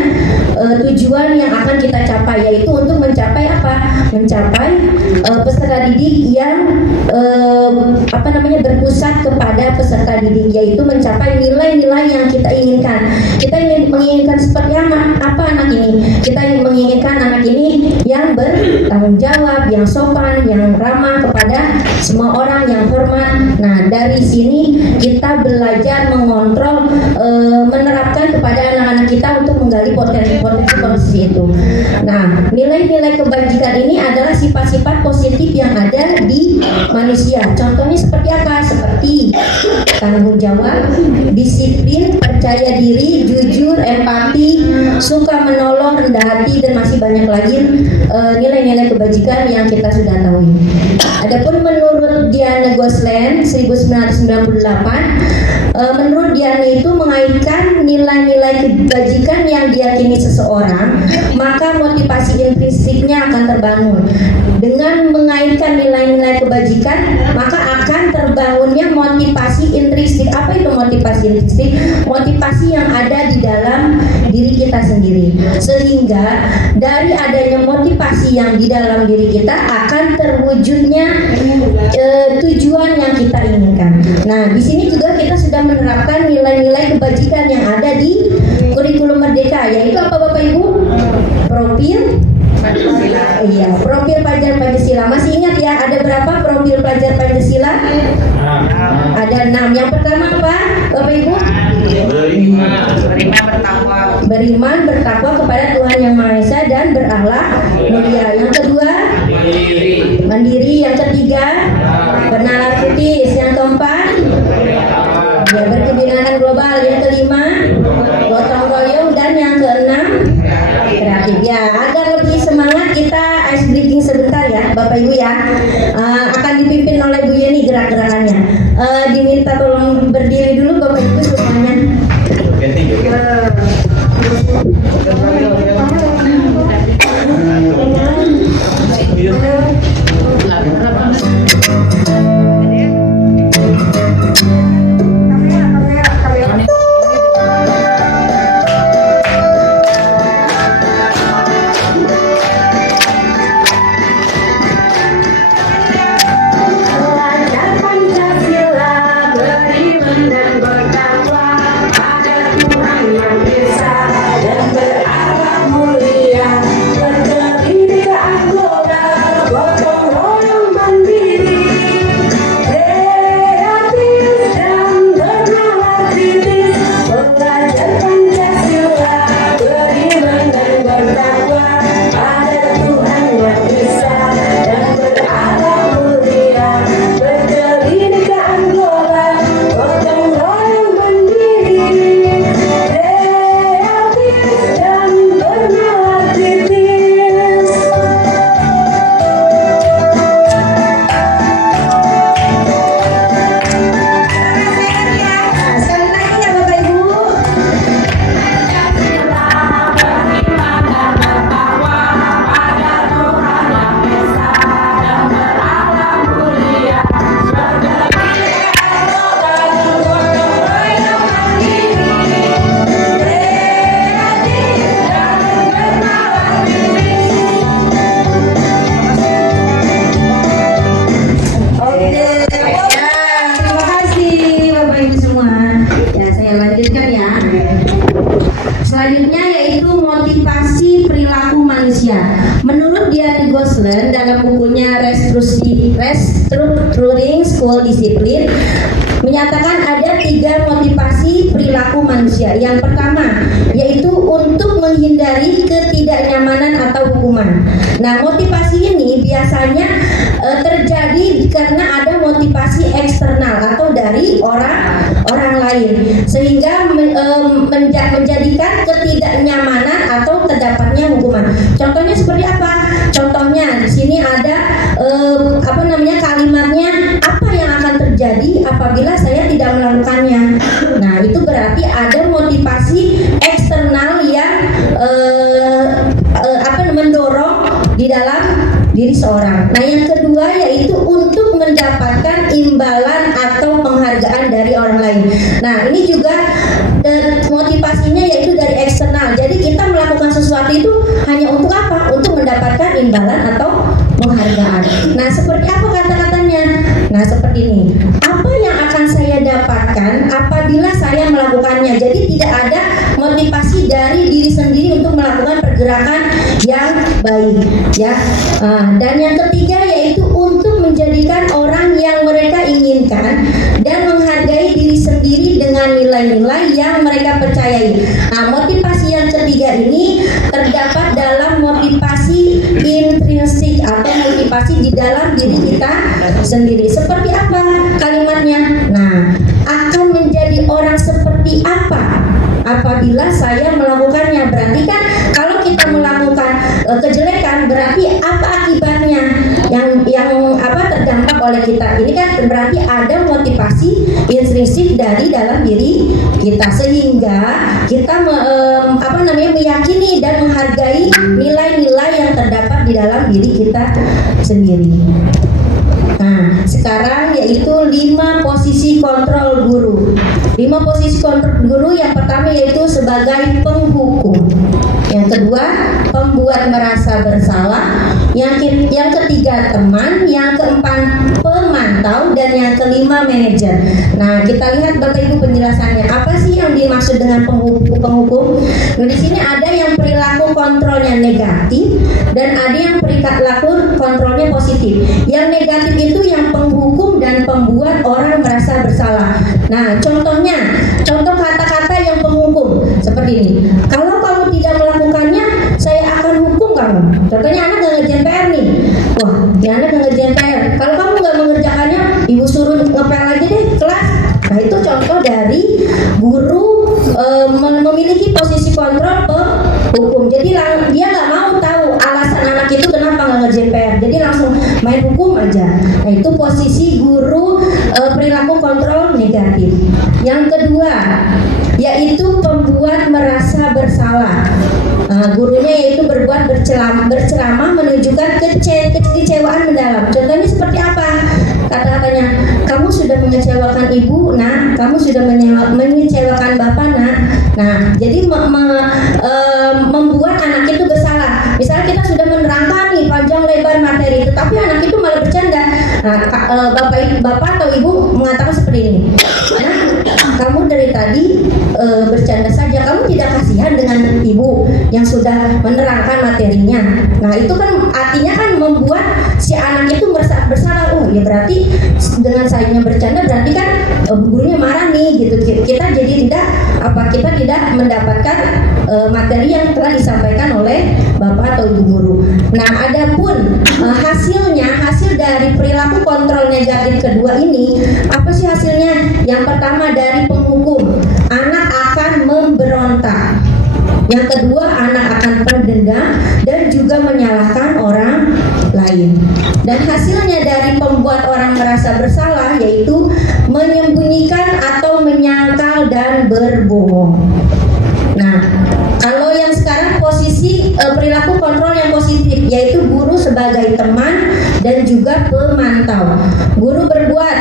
tujuan yang akan kita capai, yaitu untuk mencapai apa? Mencapai peserta didik yang berpusat kepada peserta didik, yaitu mencapai nilai-nilai yang kita inginkan. Kita menginginkan seperti apa anak ini? Kita menginginkan anak ini yang bertanggung jawab, yang sopan, yang ramah kepada semua orang, yang hormat. Nah, dari sini kita belajar mengontrol, menerapkan kepada anak-anak kita untuk menggali potensi itu. Nah, nilai-nilai kebajikan ini adalah sifat-sifat positif yang ada di manusia. Contohnya seperti apa? Seperti tanggung jawab, disiplin, percaya diri, jujur, empati, suka menolong, rendah hati, dan masih banyak lagi nilai-nilai kebajikan yang kita sudah tahu. Adapun menurut Diana Gosling 1998, menurut Diana itu mengaitkan nilai-nilai kebajikan yang diyakini seseorang, maka motivasi intrinsiknya akan terbangun. Dengan mengaitkan nilai-nilai kebajikan, maka akan terbangunnya motivasi intrinsik. Apa itu motivasi intrinsik? Motivasi yang ada di dalam diri kita sendiri. Sehingga dari adanya motivasi yang di dalam diri kita akan terwujudnya tujuan yang kita inginkan. Nah, di sini juga kita sudah menerapkan nilai-nilai kebajikan yang ada di kurikulum Merdeka, yaitu apa Bapak Ibu? Profil Pancasila. Iya, profil pelajar Pancasila. Masih ingat ya, ada berapa profil pelajar Pancasila? Ada 6. Yang pertama apa, Bapak Ibu? Beriman, bertakwa kepada Tuhan Yang Maha Esa dan berakhlak mulia. Yang kedua, mandiri. Yang ketiga, bernalar kritis. Yang keempat, ya, berkebinekaan global. Yang kelima, gotong royong. Dan yang keenam, kreatif. Ya, agar lebih semangat kita ice breaking sebentar ya Bapak Ibu ya. Akan dipimpin oleh Bu Yeni gerak-gerakannya. Diminta tolong berdiri dulu Bapak Ibu semuanya. manusia. Menurut Diana Gosling dalam bukunya Restructuring School Discipline menyatakan ada 3 motivasi perilaku manusia. Yang pertama yaitu untuk menghindari ketidaknyamanan atau hukuman. Nah, motivasi ini biasanya terjadi karena ada motivasi eksternal atau dari orang lain, sehingga menjadikan ketidaknyamanan atau terdapatnya hukuman. Contohnya seperti apa? Contohnya di sini ada kalimatnya, apa yang akan terjadi apabila saya tidak melakukannya. Nah, itu berarti ada motivasi eksternal yang mendorong di dalam diri seorang. Nah, yang kedua yaitu untuk mendapatkan imbalan atau penghargaan dari orang lain. Nah, ini juga motivasinya yaitu dari eksternal. Jadi kita melakukan sesuatu itu hanya untuk apa? Untuk mendapatkan imbalan atau penghargaan. Nah, seperti apa kata-katanya? Nah, seperti ini. Apa yang akan saya dapatkan apabila saya melakukannya? Jadi tidak ada motivasi dari diri sendiri untuk melakukan pergerakan yang baik, ya. Dan yang ketiga yaitu untuk menjadikan orang yang mereka inginkan dan menghargai diri sendiri dengan nilai-nilai yang mereka percayai. Nah, motivasi yang ketiga ini terdapat dalam motivasi intrinsik atau motivasi di dalam diri kita sendiri. Seperti apa kalimatnya? Nah, akan menjadi orang seperti apa apabila saya melakukannya? Berarti kan kalau kita melakukan kejelekan, berarti apa akibatnya yang terdampak oleh kita? Ini kan berarti ada motivasi intrinsik dari dalam diri kita, sehingga kita meyakini dan menghargai nilai-nilai yang terdapat di dalam diri kita sendiri. Nah, sekarang yaitu 5 posisi kontrol guru. 5 posisi kontrol guru, yang pertama yaitu sebagai penghukum. Yang kedua, pembuat merasa bersalah. Yang ketiga, teman. Yang keempat, pemantau. Dan yang kelima, manajer. Nah, kita lihat Bapak Ibu penjelasannya. Apa sih yang dimaksud dengan penghukum? Nah, di sini ada yang perilaku kontrolnya negatif dan ada yang perilaku kontrolnya positif. Yang negatif itu yang penghukum dan pembuat orang merasa bersalah. Nah, contoh kata-kata yang penghukum seperti ini. Kalau kamu tidak melakukannya, saya akan hukum kamu. Contohnya anak nggak ngerjain PR nih. Wah, ya anak nggak ngerjain PR. Kalau kamu nggak mengerjakannya, ibu suruh ngepel aja deh kelas. Nah, itu contoh dari guru memiliki posisi kontrol penghukum. Jadi dia nggak mau tahu alasan anak itu kenapa nggak ngerjain PR. Jadi langsung main hukum aja. Nah, itu posisi guru perilaku kontrol negatif. Yang kedua yaitu pembuat merasa bersalah. Gurunya yaitu berbuat berceramah menunjukkan kekecewaan mendalam. Contohnya seperti apa? Kata-katanya, kamu sudah mengecewakan ibu, nak. Kamu sudah mengecewakan bapak, nak. Nah, jadi membuat anak itu bersalah. Misalnya kita sudah menerangkan nih panjang lebar materi, tetapi anak itu malah bercanda. Nah, bapak atau ibu mengatakan seperti ini. Nah, kamu dari tadi bercanda saja, kamu tidak kasihan dengan ibu yang sudah menerangkan materinya. Nah, itu kan artinya kan membuat si anak itu merasa bersalah. Oh, ya berarti dengan sayanya bercanda berarti kan gurunya marah nih gitu. Kita jadi kita tidak mendapatkan materi yang telah disampaikan oleh bapak atau ibu guru. Nah, adapun hasil dari perilaku kontrol negatif kedua ini, apa sih hasilnya? Yang pertama dari penghukum, anak akan memberontak. Yang kedua, anak akan berdendam dan juga menyalahkan orang lain. Dan hasilnya dari pembuat orang merasa bersalah yaitu menyembunyikan atau menyangkal dan berbohong. Nah, kalau yang sekarang posisi perilaku kontrol yang positif yaitu guru sebagai teman dan juga pemantau. Guru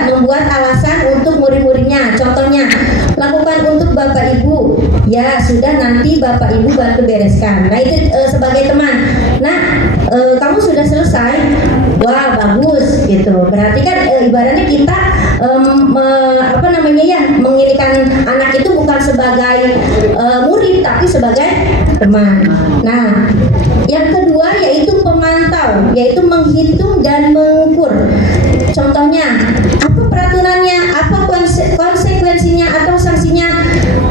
membuat alasan untuk murid-muridnya. Contohnya, lakukan untuk bapak ibu. Ya sudah, nanti bapak ibu bantu bereskan. Nah, itu sebagai teman. Nah, kamu sudah selesai. Wah, bagus. gitu. Berarti kan ibaratnya kita mengirikan anak itu bukan sebagai murid tapi sebagai teman. Nah, yang kedua yaitu pemantau, yaitu menghitung dan mengukur. Contohnya, apa peraturannya, apa konsekuensinya atau sanksinya,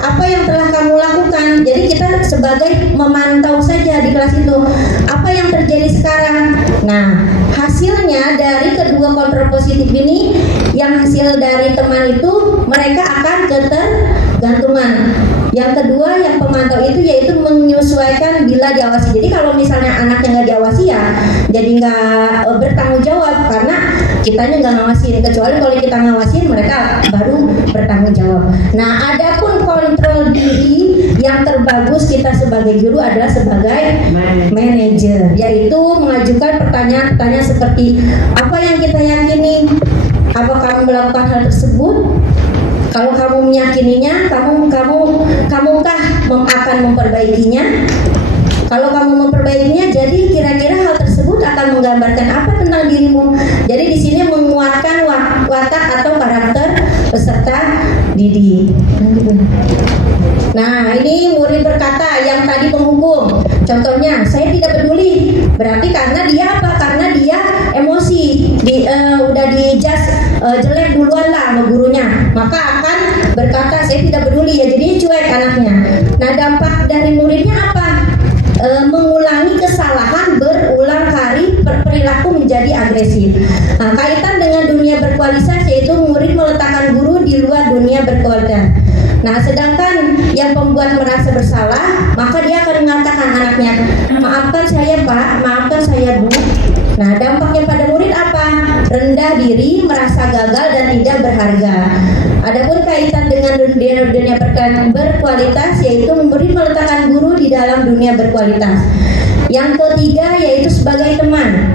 apa yang telah kamu lakukan. Jadi kita sebagai memantau saja di kelas itu, apa yang terjadi sekarang. Nah, hasilnya dari kedua kontrol positif ini, yang hasil dari teman itu mereka akan ketergantungan. Yang kedua yang pemantau itu yaitu menyesuaikan bila diawasi. Jadi kalau misalnya anaknya nggak diawasi ya jadi nggak bertanggung jawab karena kitanya nggak ngawasin. Kecuali kalau kita ngawasin mereka baru bertanggung jawab. Nah, adapun kontrol diri yang terbagus kita sebagai guru adalah sebagai manajer, yaitu mengajukan pertanyaan-pertanyaan seperti apa yang kita yakini, apa kamu melakukan hal tersebut? Kalau kamu meyakininya, kamukah akan memperbaikinya? Kalau kamu memperbaikinya, jadi kira-kira hal tersebut akan menggambarkan apa tentang dirimu? Jadi di sini menguatkan watak atau karakter peserta didik. Nah, ini murid berkata yang tadi menghukum. Contohnya, saya tidak peduli. Berarti karena dia apa? Karena dia emosi. Udah dijudge jelek duluan lah sama gurunya. Maka akan berkata saya tidak peduli ya. Jadi cuek anaknya. Nah, dampak dari muridnya apa? Mengulangi kesalahan berulang kali, perilaku menjadi agresif. Nah, kaitan dengan dunia berkualitas yaitu murid meletakkan guru di luar dunia berkualitas. Nah, sedangkan yang pembuat merasa bersalah, maka dia akan mengatakan anaknya, maafkan saya Pak, maafkan saya Bu. Nah, dampaknya pada murid apa? Rendah diri, merasa gagal dan tidak berharga. Adapun kaitan dengan dunia berkualitas yaitu murid meletakkan guru di dalam dunia berkualitas. Yang ketiga yaitu sebagai teman.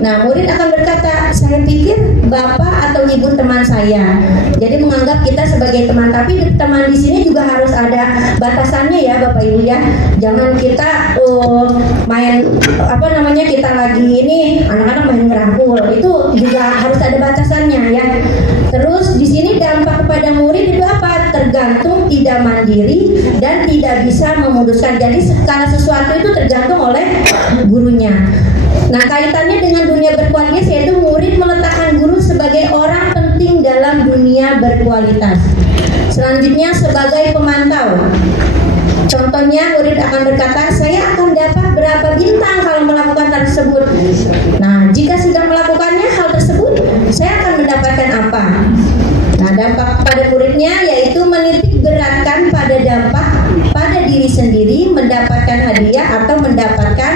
Nah, murid akan berkata, saya pikir Bapak atau Ibu teman saya. Jadi menganggap kita sebagai teman, tapi teman di sini juga harus ada batasannya ya Bapak Ibu ya. Jangan kita kita lagi ini anak-anak main ngerangkul. Itu juga harus ada batasannya ya. Terus di sini dampak kepada murid itu apa? Tergantung, tidak mandiri dan tidak bisa memutuskan. Jadi segala sesuatu itu tergantung oleh gurunya. Nah, kaitannya dengan dunia berkualitas yaitu murid meletakkan guru sebagai orang penting dalam dunia berkualitas. Selanjutnya sebagai pemantau. Contohnya murid akan berkata, saya akan dapat berapa bintang kalau melakukan hal tersebut. Nah, jika sudah melakukannya hal tersebut, saya akan mendapatkan apa? Nah, dampak pada muridnya yaitu menitik beratkan pada dampak pada diri sendiri, mendapatkan hadiah atau mendapatkan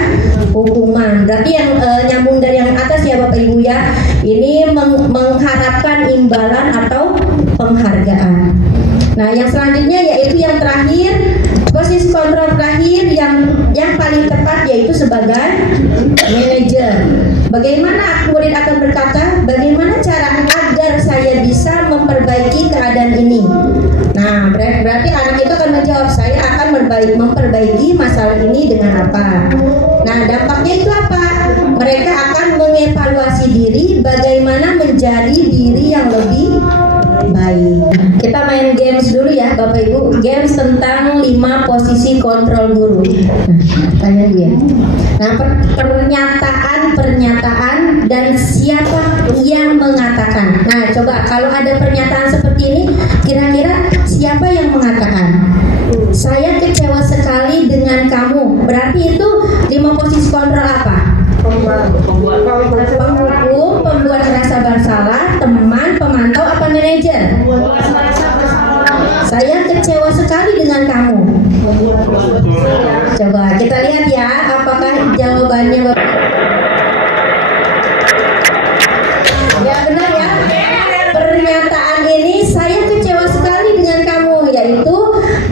hukuman. Berarti yang nyambung dari yang atas ya Bapak Ibu ya. Ini mengharapkan imbalan atau penghargaan. Nah, yang selanjutnya yaitu yang terakhir, posisi kontrol terakhir yang paling tepat yaitu sebagai manajer. Bagaimana murid akan berkata, bagaimana cara agar saya bisa memperbaiki keadaan ini? Nah, berarti anak itu akan menjawab, saya akan memperbaiki masalah ini dengan apa? Nah, dampaknya itu apa? Mereka akan mengevaluasi diri, bagaimana menjadi diri yang lebih baik. Kita main games dulu ya Bapak Ibu. Games tentang 5 posisi kontrol guru. Tanya dia. Nah, pernyataan dan siapa yang mengatakan. Nah, coba kalau ada pernyataan seperti ini, kira-kira siapa yang mengatakan? Saya kecewa sekali dengan kamu. Berarti itu 5 posisi kontrol apa? Penghukum, pembuat merasa bersalah, teman, pemantau, apa manajer? Saya kecewa sekali dengan kamu. Coba kita lihat ya, apakah jawabannya Bapak? Ya benar ya. Pernyataan ini saya kecewa sekali dengan kamu, yaitu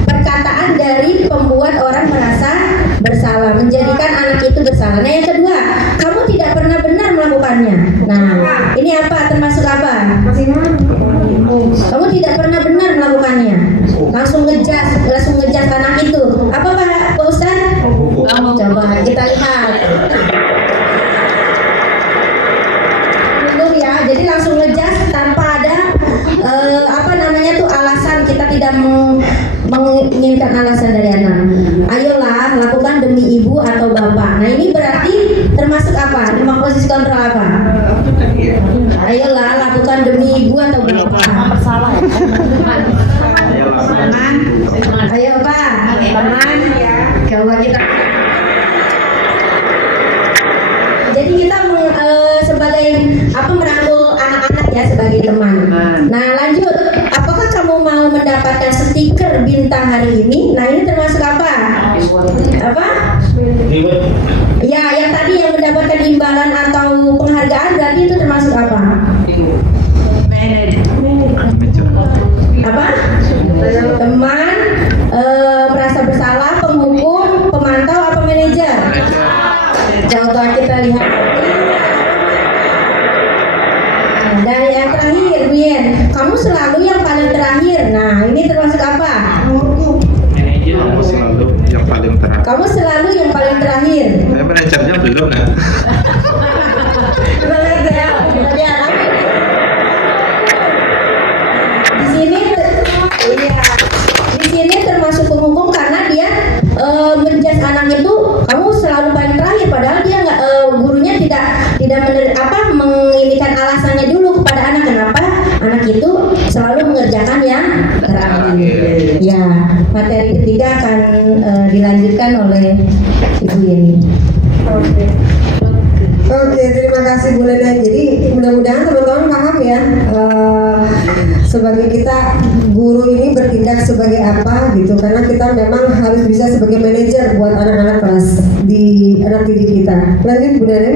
perkataan dari pembuat orang merasa bersalah, menjadikan anak itu bersalah. Nah, yang kedua, kamu tidak pernah benar melakukannya. Nah, ini apa? Termasuk apa? Kamu tidak pernah benar melakukannya. Langsung ngejas anak itu. Apa Pak Ustaz? Coba kita lihat. ibu atau bapak. Nah ini berarti termasuk apa? Lima posisi kontrol apa? Ayolah lakukan demi ibu atau bapak. Salah ya. Ayo Pak, teman. Coba kita. Jadi kita sebagai apa merangkul anak-anak ya sebagai teman. Nah lanjut, apakah kamu mau mendapatkan stiker bintang hari ini? Nah ini termasuk apa? Apa? Ya yang tadi yang mendapatkan imbalan atau penghargaan berarti itu termasuk apa? Apa? Teman, merasa bersalah, penghukum, pemantau, apa manajer? Coba kita lihat. Dan yang terakhir, Bien, kamu selalu yang paling terakhir. Nah, ini termasuk apa? Kamu selalu yang paling terakhir. Kamu selalu yang paling terakhir. Saya manajernya belum nggak? Kita lihat ya, kita lihat. Di sini termasuk penghukum karena dia menjudge anak itu kamu selalu paling terakhir, padahal dia nggak gurunya tidak menginikan alasannya dulu kepada anak kenapa anak itu selalu mengerjakan yang terakhir. Ya, materi ketiga akan dilanjutkan oleh Ibu Yeni. Oke, terima kasih Bu Lena. Jadi mudah-mudahan teman-teman paham ya, sebagai kita guru ini bertindak sebagai apa gitu, karena kita memang harus bisa sebagai manajer buat anak-anak kelas di anak didik kita. Lanjut Bu Lena.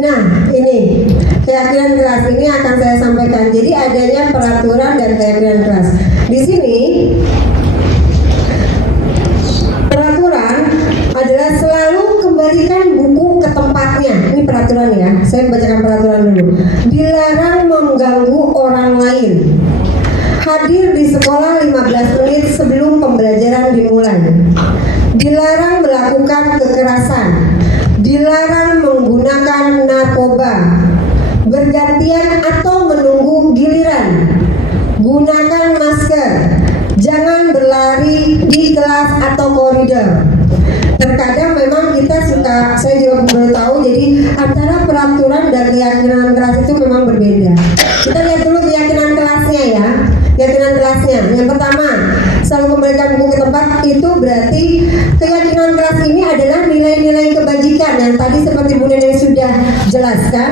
Nah ini keyakinan kelas ini akan saya sampaikan. Jadi adanya peraturan dan keyakinan kelas. Di sini peraturan adalah selalu kembalikan buku ke tempatnya. Ini peraturan ya. Saya bacakan peraturan dulu. Dilarang mengganggu orang lain. Hadir di sekolah 15 menit sebelum pembelajaran dimulai. Dilarang melakukan kekerasan. Dilarang menggunakan narkoba. Bergantian atau menunggu giliran. Gunakan masker. Jangan berlari di kelas atau koridor. Terkadang memang kita suka, saya juga baru tahu, jadi antara peraturan dan keyakinan kelas itu memang berbeda. Kita lihat dulu keyakinan kelasnya ya. Keyakinan kelasnya. Yang pertama, selalu kembalikan buku ke tempat, itu berarti keyakinan kelas ini adalah nilai-nilai kebajikan yang tadi seperti Bu Nenek sudah jelaskan,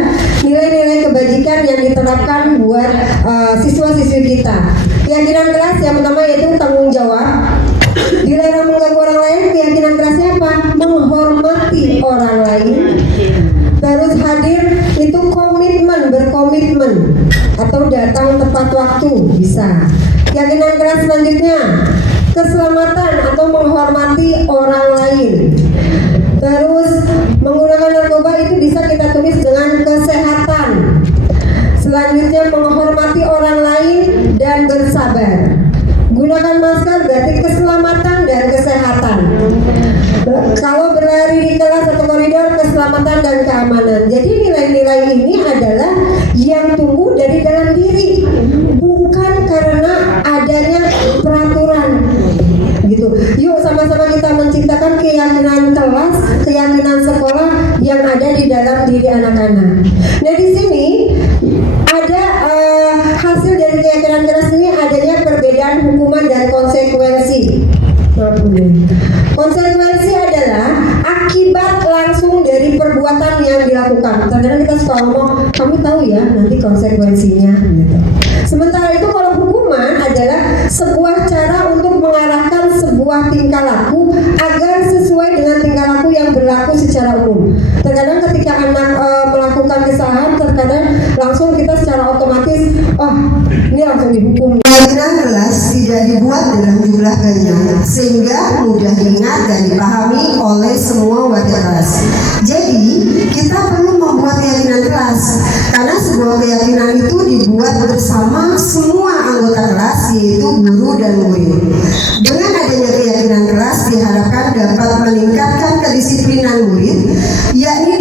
nilai-nilai kebajikan yang diterapkan buat siswa-siswi kita. Keyakinan kelas yang pertama yaitu tanggung jawab. Dilarang mengganggu orang lain. Keyakinan kelasnya apa? Menghormati orang lain. Terus hadir itu komitmen, berkomitmen atau datang tepat waktu bisa. Keyakinan kelas selanjutnya keselamatan atau menghormati orang lain. Terus menggunakan narkoba itu bisa kita tulis dengan kesehatan. Selanjutnya menghormati orang lain dan bersabar. Gunakan masker berarti keselamatan dan kesehatan. Kalau berlari di kelas atau koridor, keselamatan dan keamanan. Jadi nilai-nilai ini adalah yang tumbuh dari dalam diri, bukan karena adanya peraturan. Gitu. Yuk sama-sama kita menciptakan keyakinan kelas, keyakinan sekolah yang ada di dalam diri anak-anak. Nah di sini ada hasil dari keyakinan kelas ini adanya perbedaan hukuman dan konsekuensi. Konsekuensi adalah akibat langsung dari perbuatan yang dilakukan. Kadang-kadang kita suka ngomong, kamu tahu ya nanti konsekuensinya. Gitu. Sementara itu kalau hukuman adalah sebuah cara untuk mengarahkan sebuah tingkah laku agar sesuai dengan tingkah laku yang berlaku secara umum. Terkadang ketika anak melakukan kesalahan, terkadang langsung kita secara otomatis, oh ini langsung dihukum. Keyakinan kelas tidak dibuat dalam jumlah banyak sehingga mudah diingat dan dipahami oleh semua warga kelas. Jadi kita perlu membuat keyakinan kelas karena sebuah keyakinan itu dibuat bersama semua anggota kelas yaitu guru dan murid. Dengan adanya keyakinan kelas diharapkan dapat meningkatkan kedisiplinan murid, yakni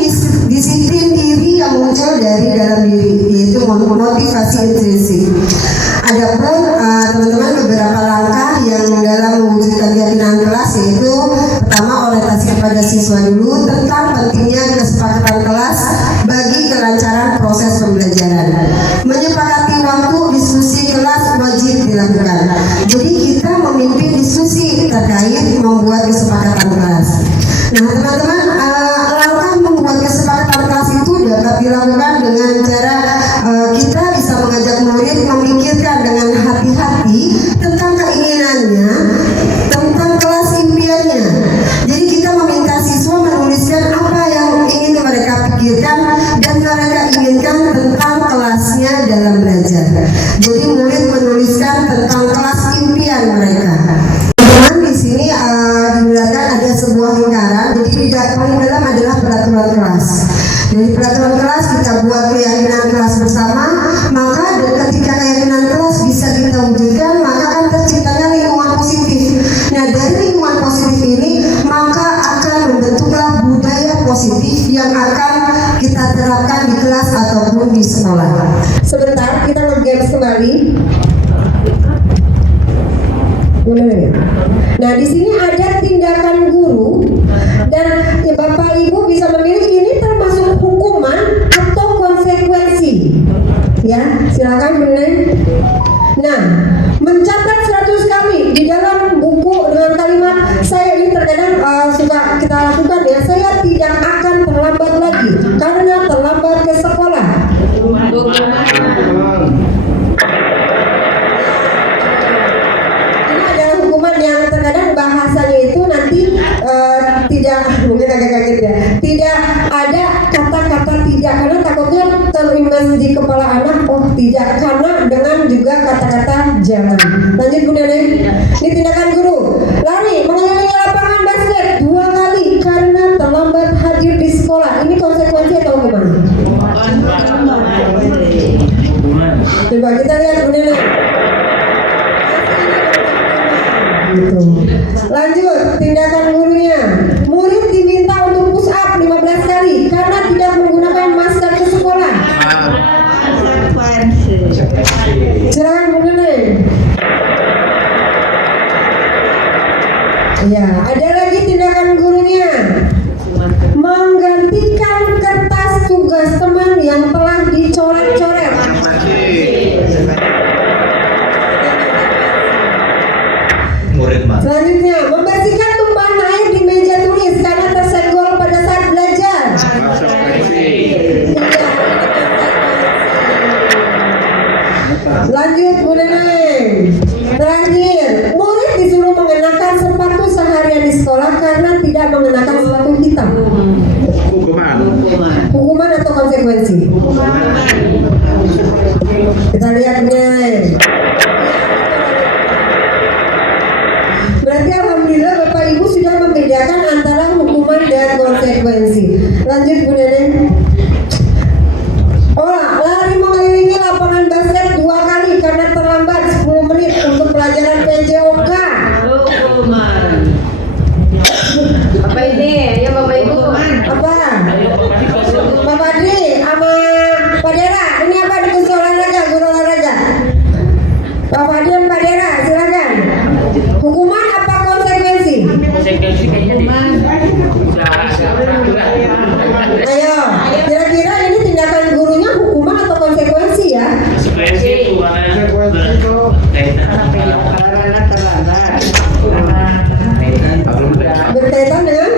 disiplin diri yang muncul dari dalam diri yaitu motivasi intrinsik. Adapun teman-teman beberapa langkah yang dalam mewujudkan keyakinan kelas yaitu pertama orientasi kepada siswa dulu tentang pentingnya kesepakatan kelas bagi kelancaran proses pembelajaran. Menyepakati waktu diskusi kelas wajib dilakukan. Jadi kita memimpin diskusi terkait membuat kesepakatan kelas. Nah teman-teman, langkah membuat kesepakatan kelas itu dapat dilakukan dengan cara kita bisa mengajak murid memikirkan dengan hati-hati tentang keinginannya, tentang kelas impiannya. Jadi kita meminta siswa menuliskan apa yang ingin mereka pikirkan dan mereka inginkan tentang kelasnya dalam belajar. Jadi murid menuliskan tentang kelas impian mereka. Di sini dijelaskan ada sebuah lingkaran. Jadi tidak paling dalam adalah peraturan kelas. Dari peraturan kelas kita buat keyakinan kelas bersama. Maka ketika keyakinan kelas bisa kita wujudkan, maka akan terciptanya lingkungan positif. Nah dari lingkungan positif ini maka akan membentuklah budaya positif yang akan kita terapkan di kelas ataupun di sekolah. Sebentar kita nge-games kembali. Nah di sini ada tindakan guru dan Bapak Ibu bisa memilih ini termasuk hukuman atau konsekuensi. Ya, silakan benar. Nah, mencatat 100 kali di dalam buku dengan kalimat saya ini terkadang suka kita lakukan ya. Saya tidak akan terlambat lagi karena terlambat ke sekolah. Yang terkadang bahasanya itu nanti tidak, mungkin agak kaget ya, tidak ada kata-kata tidak karena takutnya terinvest di kepala anak. Oh tidak, karena dengan juga kata-kata jangan. Lanjut Bu Neneng. Ini tindakan guru lari mengelilingi lapangan basket 2 kali karena terlambat hadir di sekolah. Ini konsekuensi atau hukuman? Coba kita lihat Bu Neneng. Lanjut, tindakan gurunya. Murid diminta untuk push up 15 kali karena tidak menggunakan masker ke sekolah. Silakan Bu Neneng. Ya, ada lagi tindakan gurunya. Menggantikan kertas tugas teman yang telah dicoret-coret. Selanjutnya, membersihkan tumpahan air di meja tulis karena tersenggol pada saat belajar. Lanjut Bu Neneng. Terakhir, murid disuruh mengenakan sepatu seharian di sekolah karena tidak mengenakan sepatu hitam. Hukuman atau konsekuensi? Kita lihat Bu Neneng. Berarti alhamdulillah Bapak Ibu sudah membedakan antara hukuman dan konsekuensi. Lanjut Bu Neneng. Lari mengelilingi lapangan basket 2 kali karena terlambat 10 menit untuk pelajaran PJOK. Apa ini? Ya Bapak Ibu. Apa? Pak Fadli sama Pak Dera. Ini apa di kursi olahraga, guru olahraga? Pak Fadli dan Pak Dera, silakan. Hukuman apa konsekuensi? Konsekuensi kayaknya Ayo, kira-kira ini tindakan gurunya hukuman atau konsekuensi ya? konsekuensi itu Berkaitan dengan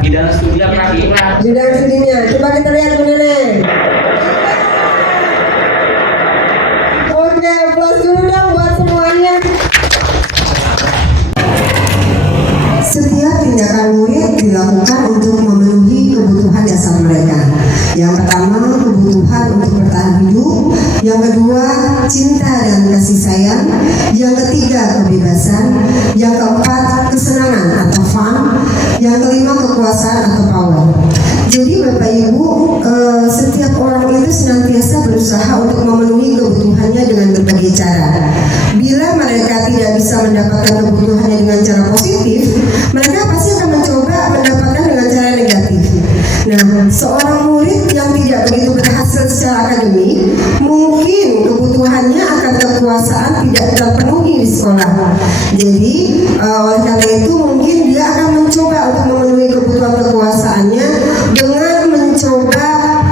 bidang studi praktik. bidang studinya. Coba kita lihat Bu Neneng. Oke, plus dulu dong buat semuanya. Setiap tindakan murid dilakukan untuk memenuhi kebutuhan dasar mereka. Yang pertama, kebutuhan untuk bertahan hidup. Yang kedua, cinta dan kasih sayang. Yang ketiga, kebebasan. Yang keempat, kesenangan atau fun. Yang kelima, kekuasaan atau power. Jadi Bapak Ibu, setiap orang itu senantiasa berusaha untuk memenuhi kebutuhannya dengan berbagai cara. Bila mereka tidak bisa mendapatkan kebutuhannya dengan cara positif, mereka pasti akan mencoba mendapatkan dengan cara negatif. Nah, seorang murid yang tidak begitu berhasil secara akademik, mungkin kebutuhannya akan kekuasaan tidak terpenuhi di sekolah. Jadi, oleh karena itu mungkin dia akan mencoba mencoba untuk memenuhi kebutuhan kekuasaannya dengan mencoba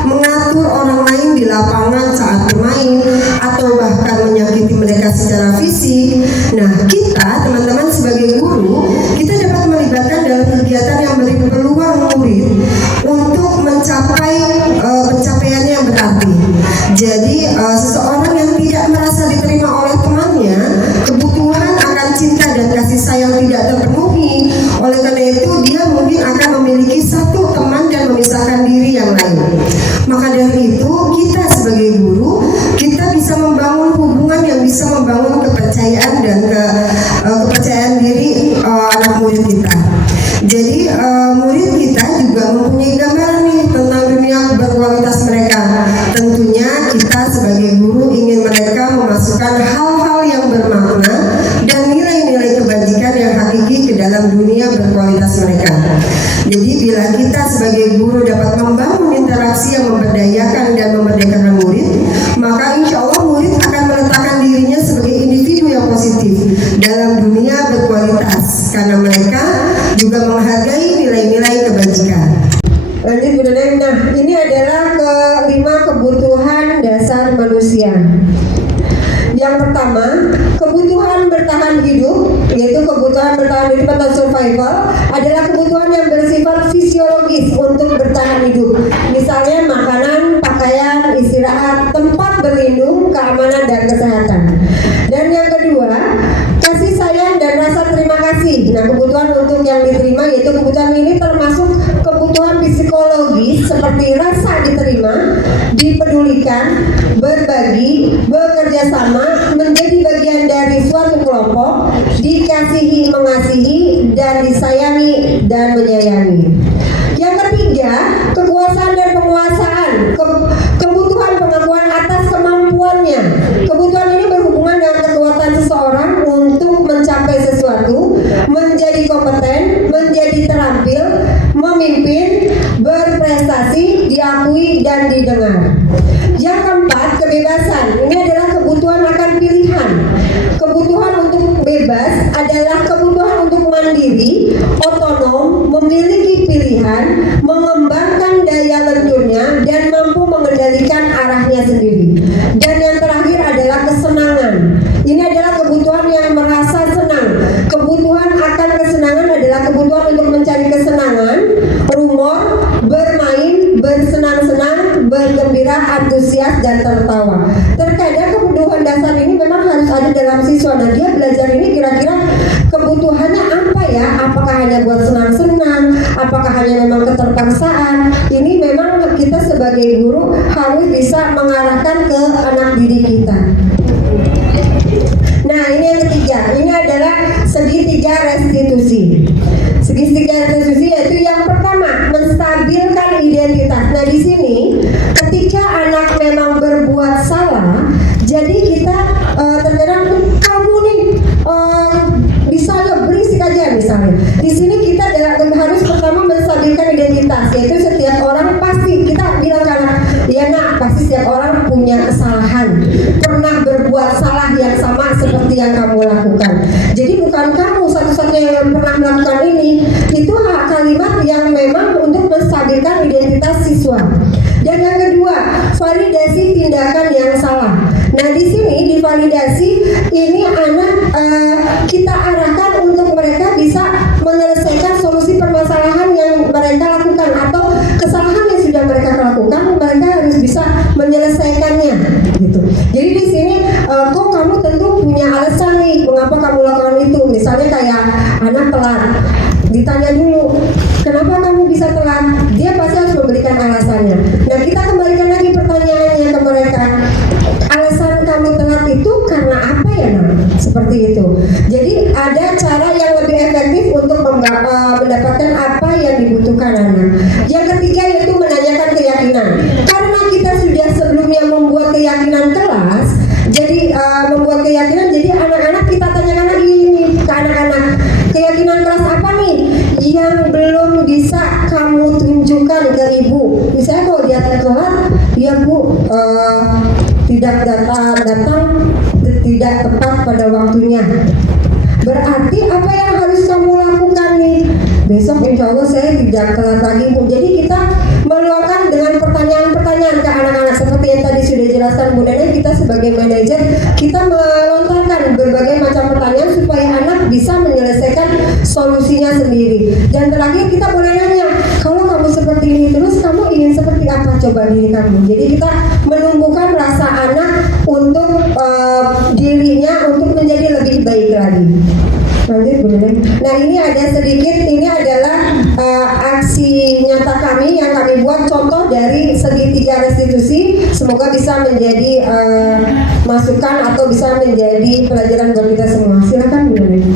mengatur orang lain di lapangan saat bermain atau bahkan menyakiti mereka secara fisik. Nah, kita teman-teman sebagai guru, kita dapat melibatkan dalam kegiatan yang memberi peluang murid untuk mencapai pencapaiannya yang berarti. Jadi seseorang yang tidak merasa diterima oleh temannya, kebutuhan akan cinta dan kasih sayang tidak terpenuhi. Oleh karena itu dia mungkin akan memiliki satu teman dan memisahkan diri yang lain. Maka dari itu kita sebagai guru, kita bisa membangun hubungan yang bisa membangun kepercayaan dan kepercayaan diri anak murid kita. Jadi murid kita juga mempunyai gambaran nih tentang dunia berkualitas mereka. Tentunya kita sebagai guru ingin mereka memasukkan hal-hal yang bermakna dan nilai-nilai kebajikan yang hakiki ke dalam dunia berkualitas mereka. Jadi bila kita sebagai guru dapat membangun interaksi yang memberdayakan dan memerdekakan murid, maka insya Allah murid akan meletakkan dirinya sebagai individu yang positif dalam dunia berkualitas karena mereka juga menghargai nilai-nilai kebajikan. Lanjut Bu Neneng. Nah, ini adalah kelima kebutuhan dasar manusia. Yang pertama, kebutuhan bertahan hidup, yaitu kebutuhan bertahan hidup atau survival, adalah kebutuhan yang bersifat fisiologis untuk bertahan hidup. Misalnya makanan, pakaian, istirahat, tempat berlindung, keamanan dan kesehatan. Dan yang kedua, kasih sayang dan rasa terima kasih. Nah, kebutuhan untuk yang diterima, yaitu kebutuhan ini termasuk kebutuhan psikologis seperti rasa diterima, dipedulikan, berbagi, bekerja sama, menjadi bagian dari suatu kelompok, dikasihi, mengasihi, dan disayangi dan menyayangi. Yang ketiga, kekuasaan dan penguasaan, kebutuhan pengakuan atas kemampuannya. Kebutuhan ini berhubungan dengan kekuatan seseorang untuk mencapai sesuatu, menjadi kompeten, menjadi terampil, memimpin, berprestasi, diakui dan didengar. Yang keempat, kebebasan. Ini adalah kebutuhan akan pilihan. Kebutuhan untuk bebas adalah kebutuhan untuk mandiri, otonom, memiliki pilihan, mengembangkan daya lenturnya, dan mampu mengendalikan arahnya sendiri. Dan yang terakhir adalah kesenangan. Ini adalah kebutuhan yang merasa senang. Kebutuhan akan kesenangan adalah kebutuhan untuk mencari kesenangan, rumor, bermain, bersenang-senang, bergembira, antusias, dan tertawa. Terkadang kebutuhan dasar ini memang harus ada dalam siswa. Nah, dia belajar ini kira-kira kebutuhannya apa ya? Apakah hanya buat senang-senang? Apakah hanya memang keterpaksaan? Ini memang kita sebagai guru harus bisa mengarahkan ke anak didik kita. Nah, ini yang ketiga. Ini adalah segitiga restitusi. Segitiga restitusi yaitu yang pertama, menstabilkan identitas. Nah, di sini ketika anak memang berbuat salah, jadi kita terkadang kamu nih bisa berisik aja misalnya. Di sini kita harus pertama menstabilkan identitas, yaitu setiap orang pasti kita bilang ke anak, ya nak, pasti setiap orang punya kesalahan, pernah berbuat salah yang sama seperti yang kamu lakukan. Jadi bukan kamu satu-satunya yang pernah melakukan ini. Itu kalimat yang memang untuk menstabilkan identitas siswa. Dan yang kedua, validasi tindakan yang salah. Nah, di sini divalidasi ini anak kita arahkan untuk mereka bisa menyelesaikan solusi permasalahan yang mereka lakukan atau kesalahan yang sudah mereka lakukan, mereka harus bisa menyelesaikannya. Gitu. Jadi di sini kok kamu tentu punya alasan nih mengapa kamu lakukan itu. Misalnya kayak anak telat, ditanya dulu kenapa kamu bisa telat, dia pasti harus memberikan alasannya. Nah, kita kembalikan lagi pertanyaannya ke mereka, alasan kamu telat itu karena apa ya nak? Seperti itu. Jadi ada cara yang lebih efektif untuk mendapatkan apa yang dibutuhkan anak. Yang ketiga yaitu menanyakan keyakinan. Karena kita sudah sebelumnya membuat keyakinan kelas, jadi membuat keyakinan, jadi anak-anak kita tanyakan lagi ini ke anak-anak, keyakinan kelas apa nih yang belum bisa kamu tunjukkan ke ibu. Misalnya kalau dia telat, ya bu tidak datang tidak tepat pada waktunya. Berarti apa yang harus kamu lakukan nih? besok insya Allah saya tidak telat lagi Bu. Jadi kita meluangkan dengan pertanyaan-pertanyaan ke anak-anak seperti yang tadi sudah dijelaskan Bu Neneng. Kita sebagai manajer kita melontarkan berbagai macam pertanyaan supaya anak bisa menyelesaikan solusinya sendiri. Dan terakhir kita boleh nanya, kalau kamu seperti ini terus kamu ingin seperti apa coba diri kamu. Jadi kita menumbuhkan rasa anak untuk dirinya untuk menjadi lebih baik lagi. Lanjut Bu Neneng. Nah ini ada sedikit, ini adalah aksi nyata kami yang kami buat contoh dari segitiga restitusi. Semoga bisa menjadi masukan atau bisa menjadi pelajaran buat kita semua. Silakan Bu Neneng.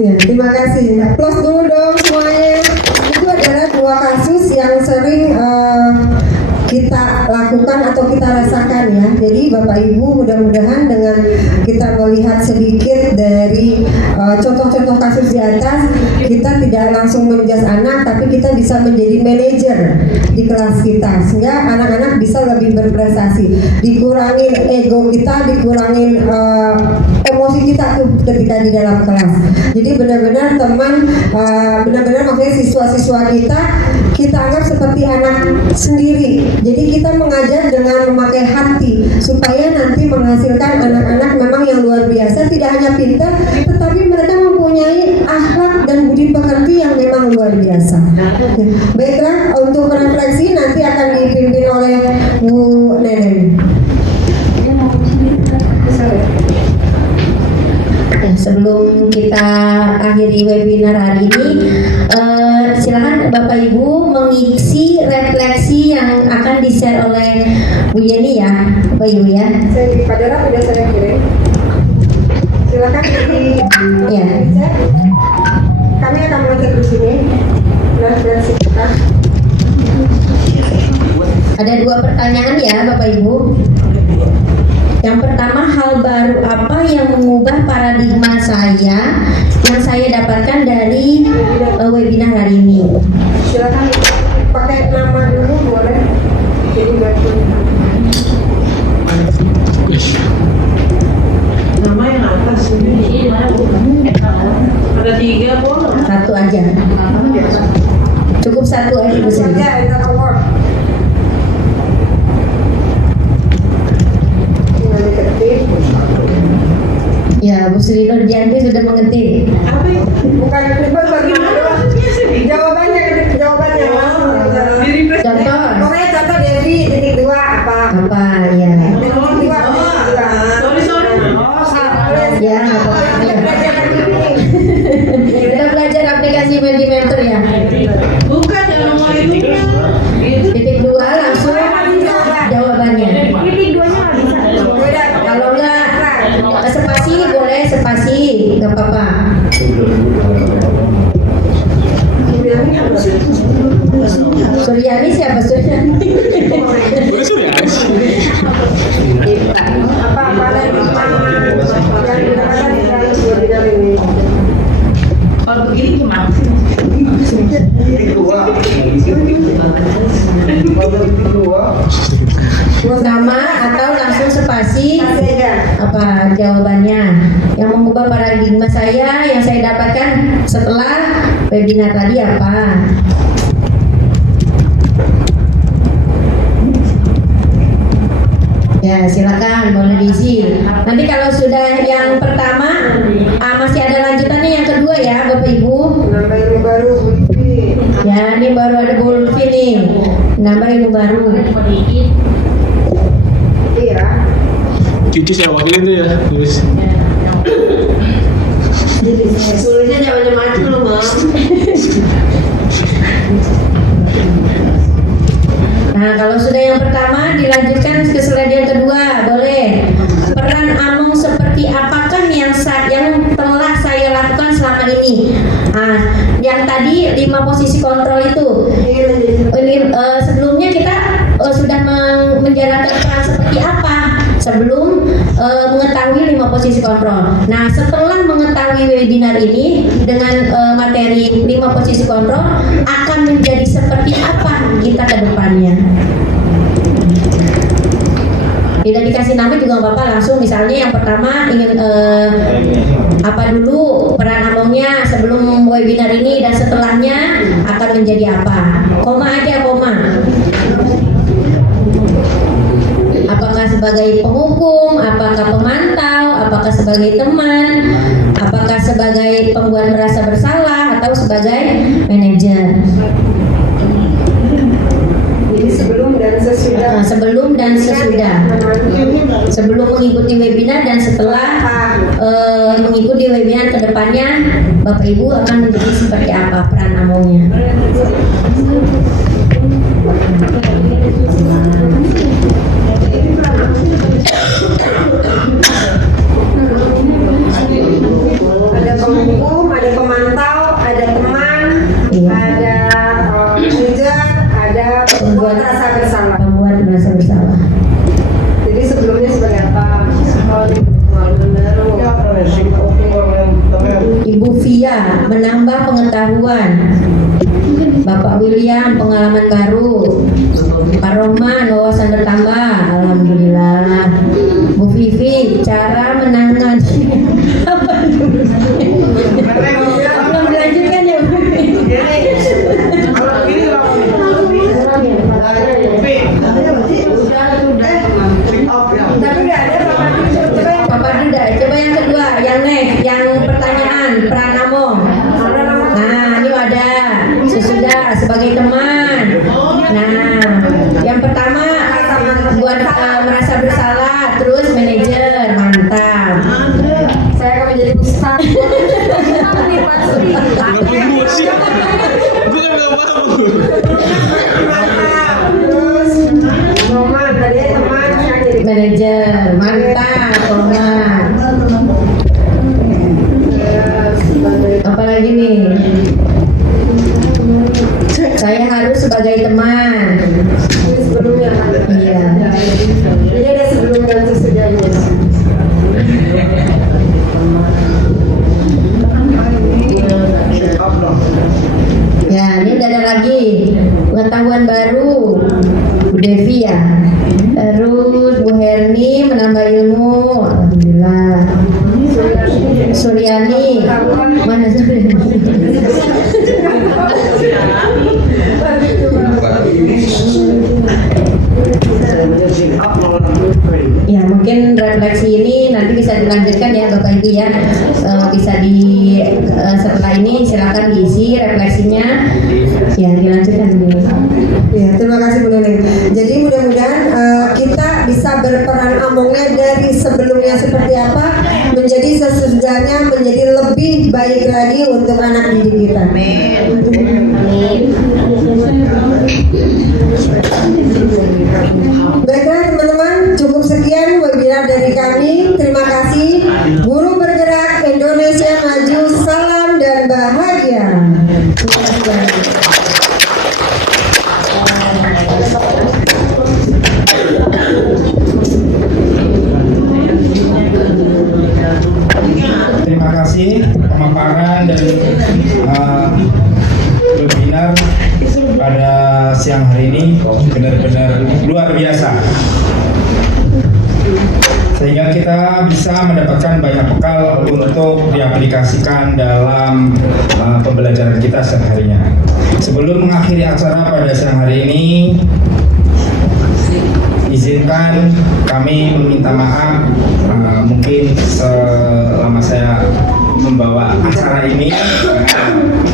Ya, terima kasih. Plus dulu dong semuanya. Itu adalah dua kasus yang sering kita lakukan atau kita rasakan ya. Jadi Bapak Ibu mudah-mudahan dengan kita melihat sedikit dari contoh-contoh kasus di atas, kita tidak langsung menjudge anak, tapi kita bisa menjadi manajer di kelas kita sehingga anak-anak bisa lebih berprestasi. Dikurangin ego kita, dikurangin emosi kita tuh ketika di dalam kelas. Jadi benar-benar teman, benar-benar maksudnya siswa-siswa kita anggap seperti anak sendiri. Jadi kita mengajar dengan memakai hati supaya nanti menghasilkan anak-anak memang yang luar biasa, tidak hanya pintar, tetapi mereka mempunyai akhlak dan budi pekerti yang memang luar biasa. Oke. Baiklah, untuk refleksi nanti akan dipimpin oleh Bu Neneng. Sebelum kita akhiri webinar hari ini, silakan Bapak Ibu mengisi refleksi yang akan di-share oleh Bu Yeni ya, Bapak Ibu ya. Saya di Padara sudah saya kirim. Silakan di Ya. Kami akan mengecek di sini refleksi kita. Ada dua pertanyaan ya Bapak Ibu. Yang pertama, hal baru apa yang mengubah paradigma saya yang saya dapatkan dari webinar hari ini? Silakan pakai nama dulu boleh. Jadi bantu. Nama yang atas ini ada 3 boleh. Satu aja. Cukup satu aja Bu Sri. Saja kita award. Tinggal diketik. Ya, Bu Sri Nurjanti sudah mengetik. Apa itu? Bukan ribet bagaimana? Jawabannya ketik jawabannya langsung. Contoh Pokoknya contoh Devi titik 2 apa? apa ya? Titik 2 Sorry. Ya, nggak apa-apa. Kita belajar aplikasi Mentimeter ya. Bukan yang nomor itu. Titik 2 langsung jawabannya. Titik 2-nya nggak bisa. Kalau enggak spasi boleh spasi, nggak apa-apa. Suryani siapa Suryani? Apa yang dikatakan di dalam webinar ini? Kalau begini gimana? Nama atau langsung spasi apa jawabannya yang mengubah paradigma saya yang saya dapatkan setelah webinar tadi apa? Ya silakan boleh diisi. Nanti kalau sudah yang pertama masih ada lanjutannya yang kedua ya Bapak Ibu. Nama ilmu baru Bulfi. Ya ini baru ada Bulfi nih. Nambah ilmu baru. Iya. Cucu saya wakilin tuh ya, tulis. Tulisnya jangan macam-macam loh, Bang. Nah kalau sudah yang pertama dilanjutkan ke slide yang kedua boleh. Peran Among seperti apakah yang telah saya lakukan selama ini? Nah, yang tadi 5 posisi kontrol itu. Ini sebelumnya kita sudah menjalankan peran seperti apa sebelum mengetahui 5 posisi kontrol. Nah setelah mengetahui webinar ini dengan materi 5 posisi kontrol akan menjadi seperti apa kita ke depannya. Tidak dikasih nama juga nggak apa-apa, langsung misalnya yang pertama ingin apa dulu peran Amongnya sebelum webinar ini dan setelahnya akan menjadi apa. Koma aja koma. Apakah sebagai penghukum, apakah pemantau, apakah sebagai teman, apakah sebagai pembuat merasa bersalah atau sebagai manajer. Jadi sebelum dan sesudah. Sebelum dan sesudah. Sebelum mengikuti webinar dan setelah mengikuti webinar kedepannya, Bapak Ibu akan menjadi seperti apa peran Amongnya. Ada penghukum, ada Bu Fia menambah pengetahuan. Bapak William pengalaman baru. Pak Roman wawasan bertambah. Alhamdulillah. Bu Vivi cara menangani. Belum dilanjutkan ya Bu Vivi. Bapak Duda, coba yang kedua, yang next, yang pertanyaan, Pranamo. Nah, ini wadah, sesudah sebagai teman. Nah, yang pertama buat merasa bersalah, terus manajer, mantap. Saya akan menjadi ustaz. Manajer, mantap, Roman. Apalagi nih? Saya harus sebagai teman. Sebelumnya. Iya. Ini ada sebelum dan sesudahnya. Ya, ini ada lagi pengetahuan baru. Bu Devi ya. Terus Bu Herni menambah ilmu. Alhamdulillah. Suryani. Mana Suryani? Ya, mungkin refleksi ini nanti bisa dilanjutkan ya Bapak Ibu ya. Bisa setelah ini silakan diisi refleksinya. Ya, dilanjutkan dulu. Ya, terima kasih Bu Neneng. Jadi mudah-mudahan kita bisa berperan amongnya dari sebelumnya seperti apa menjadi sesudahnya menjadi lebih baik lagi untuk anak didik kita. Baiklah teman-teman, cukup sekian webinar dari kami. Terima kasih. Guru Bergerak Indonesia Maju, salam dan bahagia. Terima kasih pemaparan dan webinar pada siang hari ini benar-benar luar biasa, sehingga kita bisa mendapatkan banyak bekal untuk diaplikasikan dalam pembelajaran kita sehari-harinya. Sebelum mengakhiri acara pada siang hari ini, izinkan kami meminta maaf mungkin selama saya membawa acara ini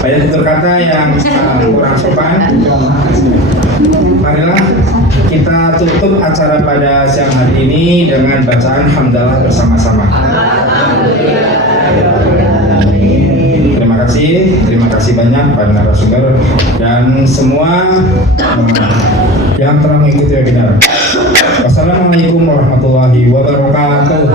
banyak tutur kata yang kurang sopan. Marilah kita tutup acara pada siang hari ini dengan bacaan hamdalah bersama-sama. Terima kasih banyak para narasumber dan semua yang telah mengikuti webinar. Wassalamualaikum warahmatullahi wabarakatuh.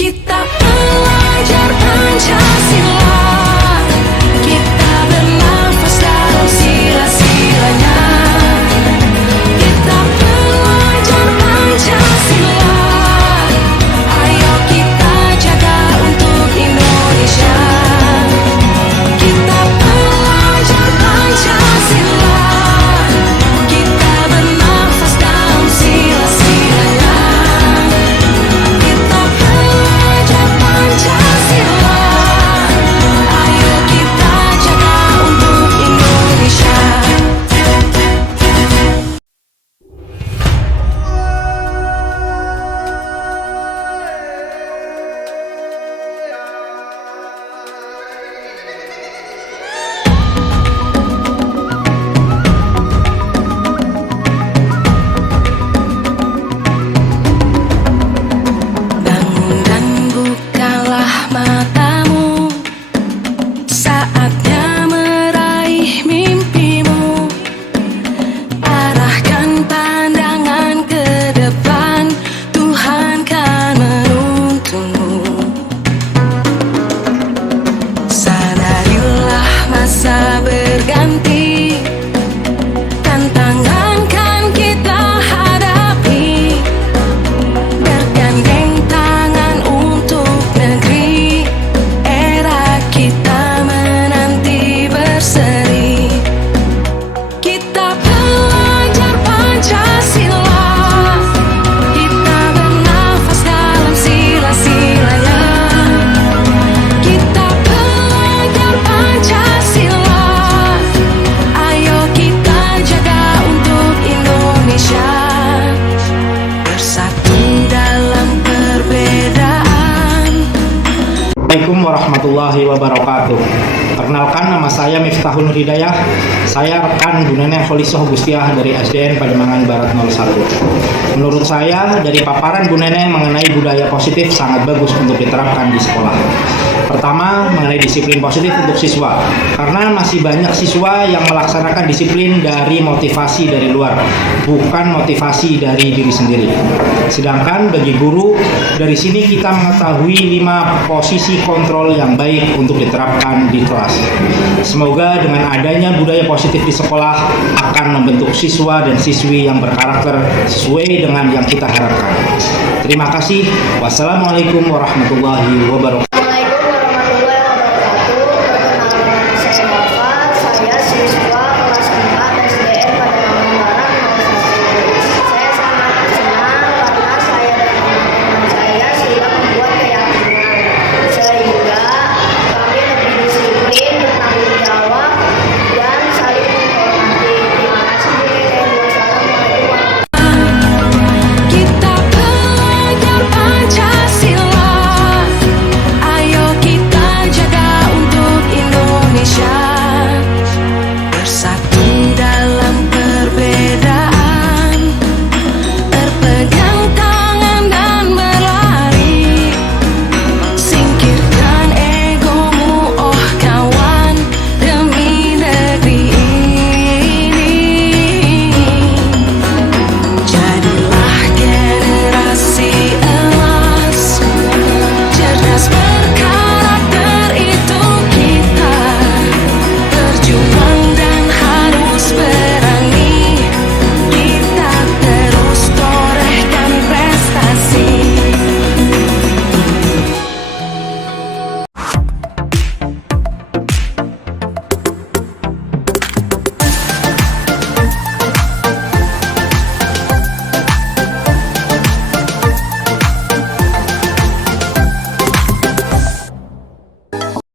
Kita belajar Pancasila, kita bernafas dalam sila-silanya. Kita belajar Pancasila, ayo kita jaga untuk Indonesia. Kita belajar Pancasila, kita bernafas dalam sila-silanya. Kita belajar Pancasila, ayo kita jaga untuk Indonesia. Bangun dan bukalah matamu, saatnya meraih mimpimu. Arahkan pandangan ke depan, Tuhan kan menuntunmu. Sadarilah masa wabarakatuh. Perkenalkan, nama saya Miftahul Nur Hidayah. Saya rekan Bu Neneng Kholisoh Gustiah dari SDN Pademangan Barat 01. Menurut saya, dari paparan Bu Neneng mengenai budaya positif sangat bagus untuk diterapkan di sekolah. Pertama, mengenai disiplin positif untuk siswa. Karena masih banyak siswa yang melaksanakan disiplin dari motivasi dari luar, bukan motivasi dari diri sendiri. Sedangkan bagi guru, dari sini kita mengetahui 5 posisi kontrol yang baik untuk diterapkan di kelas. Semoga dengan adanya budaya positif di sekolah akan membentuk siswa dan siswi yang berkarakter sesuai dengan yang kita harapkan. Terima kasih. Wassalamualaikum warahmatullahi wabarakatuh.